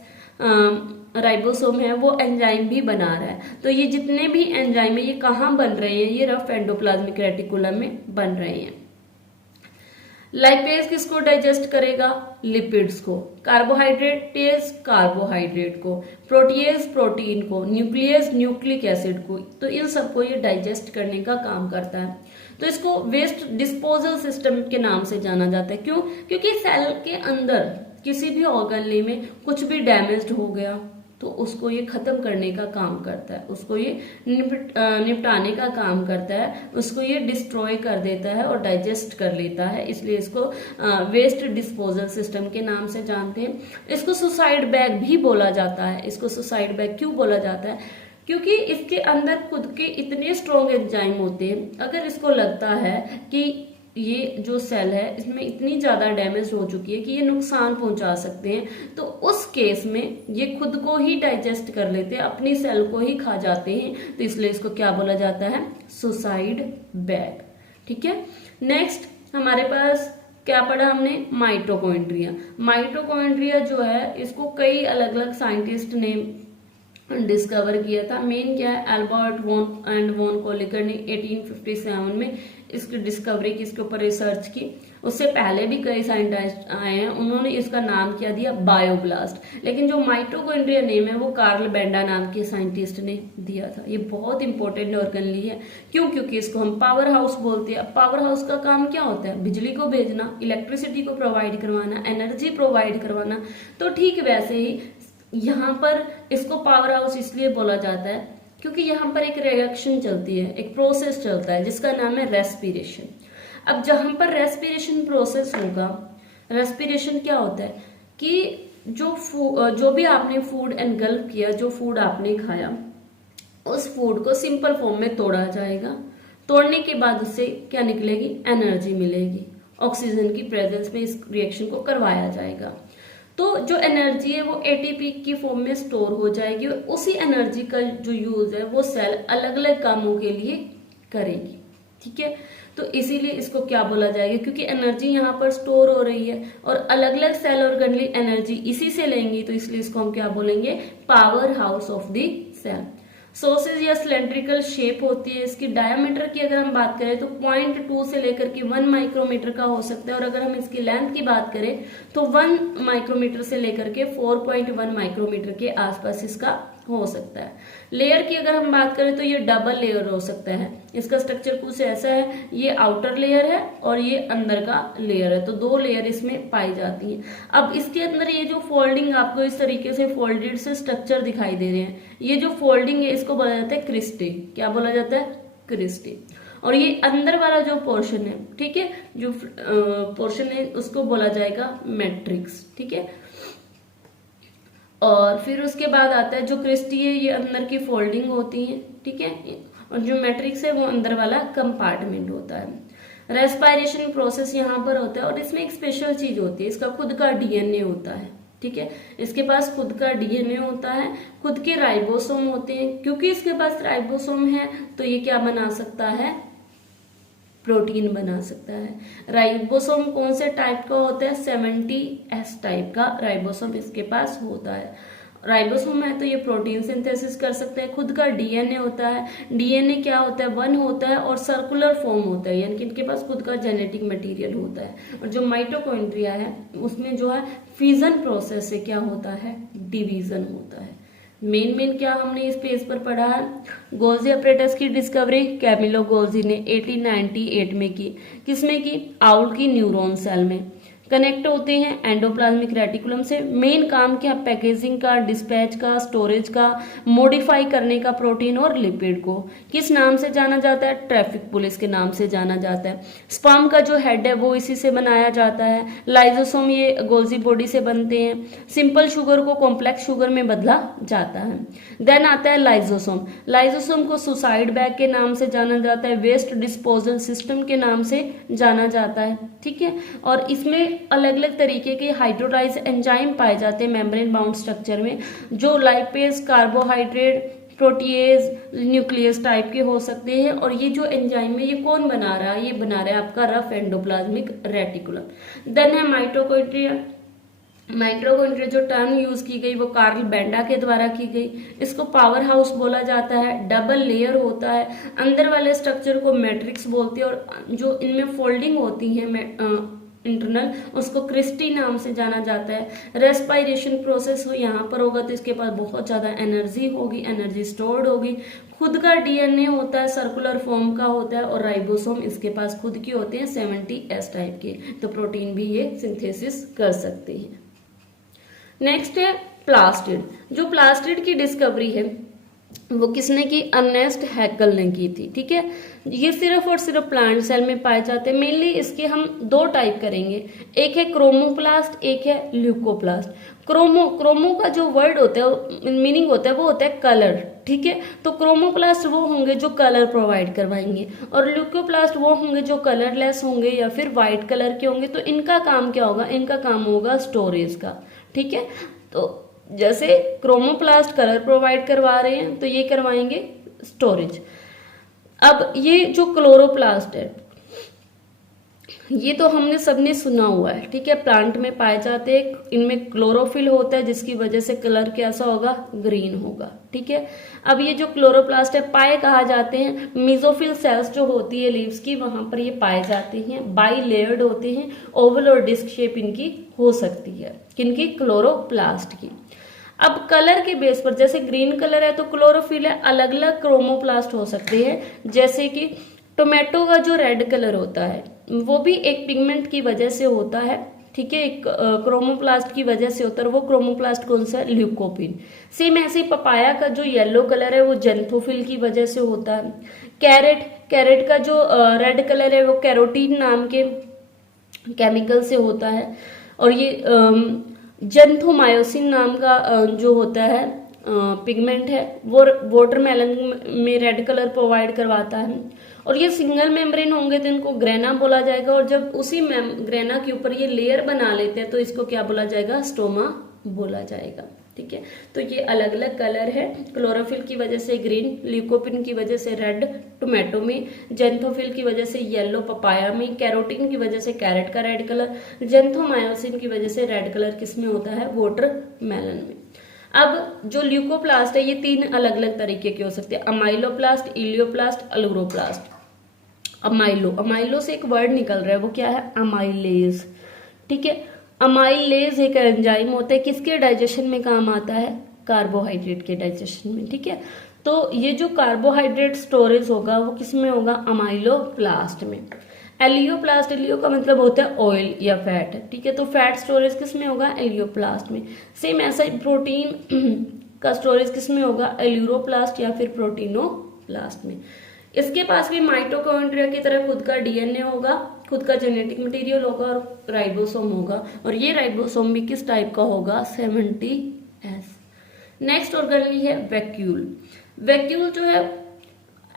राइबोसोम है वो एंजाइम भी बना रहा है। तो ये जितने भी एंजाइम है ये कहाँ बन रहे हैं? ये रफ एंडोप्लाज्मिक रेटिकुलम में बन रहे हैं। लाइपेज किसको डाइजेस्ट करेगा? लिपिड्स को। कार्बोहाइड्रेटेज कार्बोहाइड्रेट को, प्रोटीएज प्रोटीन को, न्यूक्लियस न्यूक्लिक एसिड को। तो इन सबको ये डाइजेस्ट करने का काम करता है। तो इसको वेस्ट डिस्पोजल सिस्टम के नाम से जाना जाता है। क्यों? क्योंकि सेल के अंदर किसी भी ऑर्गेनली में कुछ भी डैमेज्ड हो गया तो उसको ये खत्म करने का काम करता है, उसको ये निपटाने का काम करता है, उसको ये डिस्ट्रॉय कर देता है और डाइजेस्ट कर लेता है। इसलिए इसको वेस्ट डिस्पोजल सिस्टम के नाम से जानते हैं। इसको सुसाइड बैग भी बोला जाता है। इसको सुसाइड बैग क्यों बोला जाता है? क्योंकि इसके अंदर खुद के इतने स्ट्रॉन्ग एंजाइम होते हैं, अगर इसको लगता है कि ये जो सेल है इसमें इतनी ज्यादा डैमेज हो चुकी है कि ये नुकसान पहुंचा सकते हैं, तो उस केस में ये खुद को ही डाइजेस्ट कर लेते हैं, अपनी सेल को ही खा जाते हैं। तो इसलिए इसको क्या बोला जाता है? सुसाइड बैग, ठीक है। नेक्स्ट हमारे पास क्या पढ़ा हमने? माइटोकॉन्ड्रिया। माइटोकॉन्ड्रिया जो है इसको कई अलग अलग साइंटिस्ट ने डिस्कवर किया था। मेन क्या है? Albert von and von Kolliker ने 1857 में इसकी डिस्कवरी की, इसके ऊपर रिसर्च की। उससे पहले भी कई साइंटिस्ट आए हैं, उन्होंने इसका नाम क्या दिया? बायोब्लास्ट। लेकिन जो माइटोकॉन्ड्रिया नेम है वो कार्ल बेंडा नाम के साइंटिस्ट ने दिया था। ये बहुत इंपॉर्टेंट ऑर्गेनली है। क्यों? क्योंकि इसको हम पावर हाउस बोलते हैं। पावर हाउस का काम क्या होता है? बिजली को भेजना, इलेक्ट्रिसिटी को प्रोवाइड करवाना, एनर्जी प्रोवाइड करवाना। तो ठीक वैसे ही यहाँ पर इसको पावर हाउस इसलिए बोला जाता है क्योंकि यहाँ पर एक रिएक्शन चलती है, एक प्रोसेस चलता है जिसका नाम है रेस्पिरेशन। अब जहां पर रेस्पिरेशन प्रोसेस होगा, रेस्पिरेशन क्या होता है कि जो भी आपने फूड एनगल्फ किया, जो फूड आपने खाया, उस फूड को सिंपल फॉर्म में तोड़ा जाएगा। तोड़ने के बाद उससे क्या निकलेगी? एनर्जी मिलेगी। ऑक्सीजन की प्रेजेंस में इस रिएक्शन को करवाया जाएगा। तो जो एनर्जी है वो एटीपी की फॉर्म में स्टोर हो जाएगी, और उसी एनर्जी का जो यूज है वो सेल अलग अलग कामों के लिए करेगी, ठीक है। तो इसीलिए इसको क्या बोला जाएगा? क्योंकि एनर्जी यहाँ पर स्टोर हो रही है और अलग अलग सेल ऑर्गेनली एनर्जी इसी से लेंगी, तो इसलिए इसको हम क्या बोलेंगे? Power house of the cell. Sausage या सिलेंड्रिकल शेप होती है। इसकी डायमीटर की अगर हम बात करें तो 0.2 से लेकर के 1 माइक्रोमीटर का हो सकता है, और अगर हम इसकी लेंथ की बात करें तो 1 माइक्रोमीटर से लेकर के 4.1 माइक्रोमीटर के आसपास इसका हो सकता है। लेयर की अगर हम बात करें तो ये डबल लेयर हो सकता है। इसका स्ट्रक्चर कुछ ऐसा है, ये आउटर लेयर है और ये अंदर का लेयर है, तो 2 लेयर इसमें पाई जाती हैं। अब इसके अंदर ये जो फोल्डिंग आपको इस तरीके से फोल्डेड से स्ट्रक्चर दिखाई दे रहे हैं, ये जो फोल्डिंग है इसको बोला जाता है क्रिस्टी। क्या बोला जाता है? क्रिस्टी। और ये अंदर वाला जो पोर्शन है, ठीक है, जो पोर्शन है उसको बोला जाएगा मैट्रिक्स। ठीक है, और फिर उसके बाद आता है जो क्रिस्टी है, ये अंदर की फोल्डिंग होती है। ठीक है, और जो मैट्रिक्स है वो अंदर वाला कंपार्टमेंट होता है। रेस्पायरेशन प्रोसेस यहाँ पर होता है, और इसमें एक स्पेशल चीज होती है, इसका खुद का डीएनए होता है। ठीक है, इसके पास खुद का डीएनए होता है, खुद के राइबोसोम होते हैं। क्योंकि इसके पास राइबोसोम है तो ये क्या बना सकता है? प्रोटीन बना सकता है। राइबोसोम कौन से टाइप का होता है? 70S टाइप का राइबोसोम इसके पास होता है। राइबोसोम है तो ये प्रोटीन सिंथेसिस कर सकता है। खुद का डीएनए होता है। डीएनए क्या होता है? 1 होता है और सर्कुलर फॉर्म होता है, यानी कि इनके पास खुद का जेनेटिक मटेरियल होता है। और जो माइटोकॉन्ड्रिया है उसमें जो है फिजन प्रोसेस से क्या होता है? डिवीजन होता है। मेन क्या हमने इस पेज पर पढ़ा है? गोल्जी अपरेटस की डिस्कवरी कैमिलो गोल्जी ने 1898 में की। किसमें की? आउल की न्यूरॉन सेल में। कनेक्ट होते हैं एंडोप्लाज्मिक रेटिकुलम से। मेन काम क्या? पैकेजिंग का, डिस्पैच का, स्टोरेज का, मॉडिफाई करने का प्रोटीन और लिपिड को। किस नाम से जाना जाता है? ट्रैफिक पुलिस के नाम से जाना जाता है। स्पर्म का जो हेड है वो इसी से बनाया जाता है। लाइजोसोम ये गोल्जी बॉडी से बनते हैं। सिंपल शुगर को कॉम्प्लेक्स शुगर में बदला जाता है। देन आता है लाइजोसोम। लाइजोसोम को सुसाइड बैग के नाम से जाना जाता है, वेस्ट डिस्पोजल सिस्टम के नाम से जाना जाता है। ठीक है, और इसमें अलग अलग तरीके के हाइड्रोलाइज एंजाइम पाए जाते हैं मेम्ब्रेन बाउंड स्ट्रक्चर में, जो lipase, carbohydrate, protease, nucleus type के हो सकते हैं। और ये जो एंजाइम है ये कौन बना रहा है? ये बना रहा है आपका रफ एंडोप्लाज्मिक रेटिकुलम। देन है माइटोकॉन्ड्रिया। माइटोकॉन्ड्रिया जो टर्म यूज की गई वो कार्ल बेंडा के द्वारा की गई। इसको पावर हाउस बोला जाता है। डबल लेयर होता है। अंदर वाले स्ट्रक्चर को मैट्रिक्स बोलते हैं, और जो इनमें फोल्डिंग होती है इंटरनल, उसको क्रिस्टी नाम से जाना जाता है। रेस्पायरेशन प्रोसेस हो यहाँ पर होगा तो इसके पास बहुत ज्यादा एनर्जी होगी, एनर्जी स्टोर्ड होगी। खुद का डीएनए होता है, सर्कुलर फॉर्म का होता है, और राइबोसोम इसके पास खुद के होते हैं 70S टाइप के, तो प्रोटीन भी ये सिंथेसिस कर सकते हैं। नेक्स्ट है प्लास्टिड। जो प्लास्टिड की डिस्कवरी है वो किसने की? अर्नेस्ट हैकल ने की थी। ठीक है, ये सिर्फ और सिर्फ प्लांट सेल में पाए जाते हैं। मेनली इसके हम 2 टाइप करेंगे, एक है क्रोमोप्लास्ट, एक है ल्यूकोप्लास्ट। क्रोमो का जो वर्ड होता है, मीनिंग होता है, वो होता है कलर। ठीक है, तो क्रोमोप्लास्ट वो होंगे जो कलर प्रोवाइड करवाएंगे, और ल्यूकोप्लास्ट वो होंगे जो कलरलेस होंगे या फिर व्हाइट कलर के होंगे। तो इनका काम क्या होगा? इनका काम होगा स्टोरेज का। ठीक है, तो जैसे क्रोमोप्लास्ट कलर प्रोवाइड करवा रहे हैं तो ये करवाएंगे स्टोरेज। अब ये जो क्लोरोप्लास्ट है ये तो हमने सबने सुना हुआ है। ठीक है, प्लांट में पाए जाते हैं। इनमें क्लोरोफिल होता है जिसकी वजह से कलर कैसा होगा? ग्रीन होगा। ठीक है, अब ये जो क्लोरोप्लास्ट है पाए कहा जाते हैं मेसोफिल सेल्स जो होती है लीव्स की, वहां पर ये पाए जाते हैं। बाई लेयर्ड होते हैं, ओवल और डिस्क शेप इनकी हो सकती है। किनकी? क्लोरोप्लास्ट की। अब कलर के बेस पर, जैसे ग्रीन कलर है तो क्लोरोफिल है, अलग अलग क्रोमोप्लास्ट हो सकते हैं। जैसे कि टोमेटो का जो रेड कलर होता है वो भी एक पिगमेंट की वजह से होता है। ठीक है, एक क्रोमोप्लास्ट की वजह से होता है। वो क्रोमोप्लास्ट कौन सा है? ल्यूकोपिन। सेम ऐसे ही पपाया का जो येलो कलर है वो जेंथोफिल की वजह से होता है। कैरेट का जो रेड कलर है वो कैरोटीन नाम के केमिकल से होता है। और ये जेंथोमायोसिन नाम का जो होता है पिगमेंट है वो वाटरमेलन में रेड कलर प्रोवाइड करवाता है। और ये सिंगल मेम्ब्रेन होंगे तो इनको ग्रेना बोला जाएगा, और जब उसी ग्रेना के ऊपर ये लेयर बना लेते हैं तो इसको क्या बोला जाएगा? स्टोमा बोला जाएगा। ठीक है, तो ये अलग अलग कलर है। क्लोरोफिल की वजह से ग्रीन, ल्यूकोपिन की वजह से रेड टोमेटो में, जेंथोफिल की वजह से येलो पपाया में, कैरोटीन की वजह से कैरेट का रेड कलर, जेंथोमायोसिन की वजह से रेड कलर किसमें होता है? वाटरमेलन में। अब जो ल्यूकोप्लास्ट है ये 3 अलग अलग तरीके के हो सकते हैं, अमाइलोप्लास्ट, इलियोप्लास्ट, अल्यूरोप्लास्ट। अमाइलो से एक वर्ड निकल रहा है, वो क्या है, अमाइलेज। ठीक है, अमाइलेज एक एंजाइम होता है, किसके डाइजेशन में काम आता है, कार्बोहाइड्रेट के डाइजेशन में। ठीक है, तो ये जो कार्बोहाइड्रेट स्टोरेज होगा वो किस में होगा, अमाइलोप्लास्ट में। एलियोप्लास्ट, एलियो का मतलब होता है ऑयल या फैट। ठीक है, तो फैट स्टोरेज किस में होगा, एलियोप्लास्ट में। सेम ऐसा ही प्रोटीन का स्टोरेज किस में होगा, एल्यूरोप्लास्ट या फिर प्रोटीनोप्लास्ट में। इसके पास भी माइटोकॉन्ड्रिया की तरह खुद का डीएनए होगा, खुद का जेनेटिक मटेरियल होगा और राइबोसोम होगा, और ये राइबोसोम भी किस टाइप का होगा, 70S। नेक्स्ट ऑर्गेनेल है वैक्यूल। वैक्यूल जो है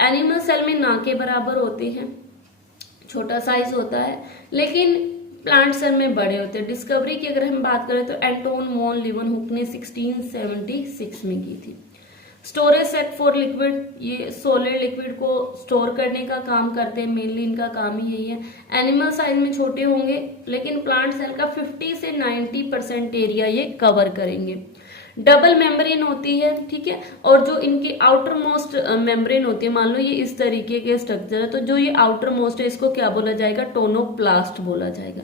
एनिमल सेल में ना के बराबर होते हैं, छोटा साइज होता है, लेकिन प्लांट सेल में बड़े होते हैं। डिस्कवरी की अगर हम बात करें तो एंटोन वॉन लीवनहुक ने 1676 में की थी। स्टोरेज सेट फॉर लिक्विड, ये सॉलिड लिक्विड को स्टोर करने का काम करते हैं, मेनली इनका काम ही यही है। एनिमल साइज में छोटे होंगे, लेकिन प्लांट सेल का 50 से 90% एरिया ये कवर करेंगे। डबल मेम्ब्रेन होती है, ठीक है, और जो इनकी आउटर मोस्ट मेम्ब्रेन होती है, मान लो ये इस तरीके के स्ट्रक्चर है, तो जो ये आउटर मोस्ट है इसको क्या बोला जाएगा, टोनोप्लास्ट बोला जाएगा।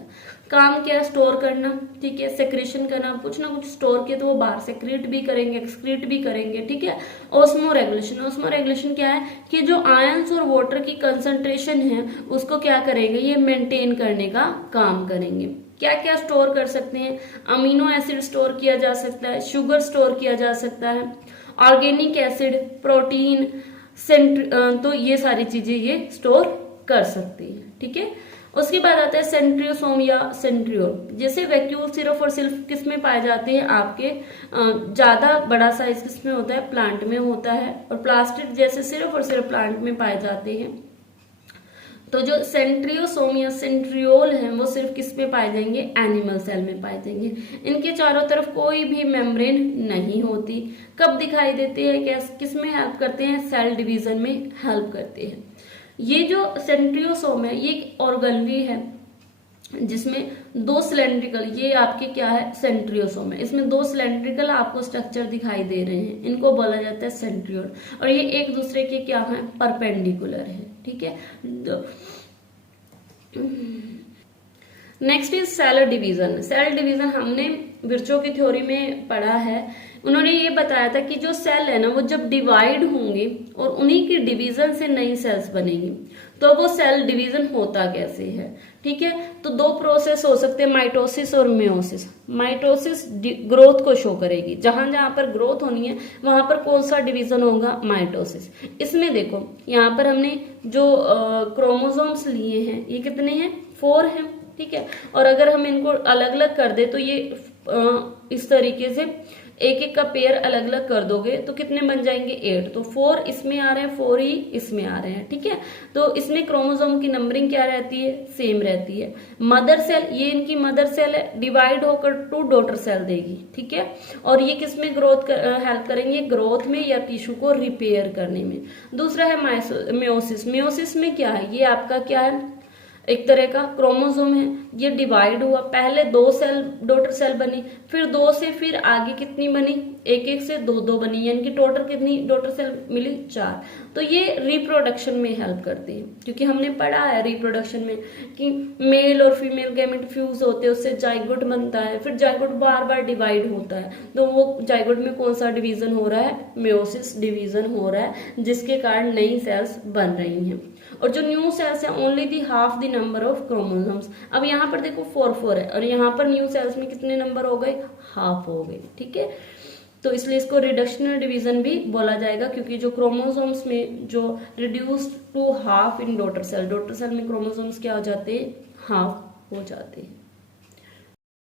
काम क्या है, स्टोर करना। ठीक है, सेक्रेशन करना, कुछ ना कुछ स्टोर किया तो वो बाहर सेक्रेट भी करेंगे, एक्सक्रीट भी करेंगे। ठीक है, ऑस्मो रेगुलेशन, ऑस्मो रेगुलेशन क्या है कि जो आयंस और वाटर की कंसंट्रेशन है उसको क्या करेंगे, ये मेंटेन करने का काम करेंगे। क्या क्या स्टोर कर सकते हैं, अमीनो एसिड स्टोर किया जा सकता है, शुगर स्टोर किया जा सकता है, ऑर्गेनिक एसिड, प्रोटीन, तो ये सारी चीजें ये स्टोर कर सकती है। ठीक है, उसके बाद आता है सेंट्रियोसोम या सेंट्रियोल। जैसे वैक्यूल सिर्फ और सिर्फ किस में पाए जाते हैं, आपके ज्यादा बड़ा साइज किस में होता है, प्लांट में होता है, और प्लास्टिड जैसे सिर्फ और सिर्फ प्लांट में पाए जाते हैं। तो जो सेंट्रियोसोम या सेंट्रियोल है वो सिर्फ किस में पाए जाएंगे, एनिमल सेल में पाए जाएंगे। इनके चारों तरफ कोई भी मेम्ब्रेन नहीं होती। कब दिखाई देती है, किस में हेल्प करते हैं, सेल डिवीजन में हेल्प करते हैं। ये जो सेंट्रियोसोम है ये एक ऑर्गेनेल है जिसमें 2 सिलेंड्रिकल, ये आपके क्या है, सेंट्रियोसोम है, इसमें 2 सिलेंड्रिकल आपको स्ट्रक्चर दिखाई दे रहे हैं, इनको बोला जाता है सेंट्रियोल, और ये एक दूसरे के क्या है, परपेंडिकुलर है। ठीक है, next is cell division. Cell division हमने विर्चो की थ्योरी में पढ़ा है। उन्होंने ये बताया था कि जो सेल है ना वो जब डिवाइड होंगे और उन्हीं की डिवीजन से नई सेल्स बनेंगी, तो वो सेल डिवीजन होता कैसे है। ठीक है, तो 2 प्रोसेस हो सकते हैं, माइटोसिस और मेयोसिस। माइटोसिस ग्रोथ को शो करेगी, जहां जहां पर ग्रोथ होनी है वहां पर कौन सा डिवीजन होगा, माइटोसिस। इसमें देखो यहाँ पर हमने जो क्रोमोसोम्स लिए हैं ये कितने हैं, 4 हैं। ठीक है, और अगर हम इनको अलग अलग कर दे तो ये इस तरीके से एक एक का पेयर अलग अलग कर दोगे तो कितने बन जाएंगे, 8। तो 4 इसमें आ रहे हैं, 4 ही इसमें आ रहे हैं। ठीक है, तो इसमें क्रोमोसोम की नंबरिंग क्या रहती है, सेम रहती है। मदर सेल, ये इनकी मदर सेल है, डिवाइड होकर 2 डॉटर सेल देगी। ठीक है, और ये किसमें ग्रोथ हेल्प करेंगे, ग्रोथ में या टिश्यू को रिपेयर करने में। दूसरा है मेयोसिस। मेयोसिस में क्या है, ये आपका क्या है, एक तरह का क्रोमोसोम है, ये डिवाइड हुआ, पहले 2 सेल डॉटर सेल बनी, फिर 2 से फिर आगे कितनी बनी, 1-1 से 2-2 बनी, यानी कि टोटल कितनी डॉटर सेल मिली, 4। तो ये रिप्रोडक्शन में हेल्प करती है, क्योंकि हमने पढ़ा है रिप्रोडक्शन में कि मेल और फीमेल गैमेट फ्यूज होते हैं, उससे जाइगोट बनता है, फिर जाइगोट बार बार डिवाइड होता है, तो वो जाइगोट में कौन सा डिवीजन हो रहा है, मेयोसिस डिवीजन हो रहा है, जिसके कारण नई सेल्स बन रही हैं। और जो न्यू सेल्स है only the half the number of chromosomes. अब यहाँ पर देखो 4 है, और यहाँ पर न्यू सेल्स में कितने नंबर हो गए, हाफ हो गए। ठीक है, तो इसलिए इसको रिडक्शनल डिवीजन भी बोला जाएगा, क्योंकि जो क्रोमोसोम्स में जो reduced to half in daughter cell में क्रोमोसोम्स क्या हो जाते हैं, हाफ हो जाते हैं।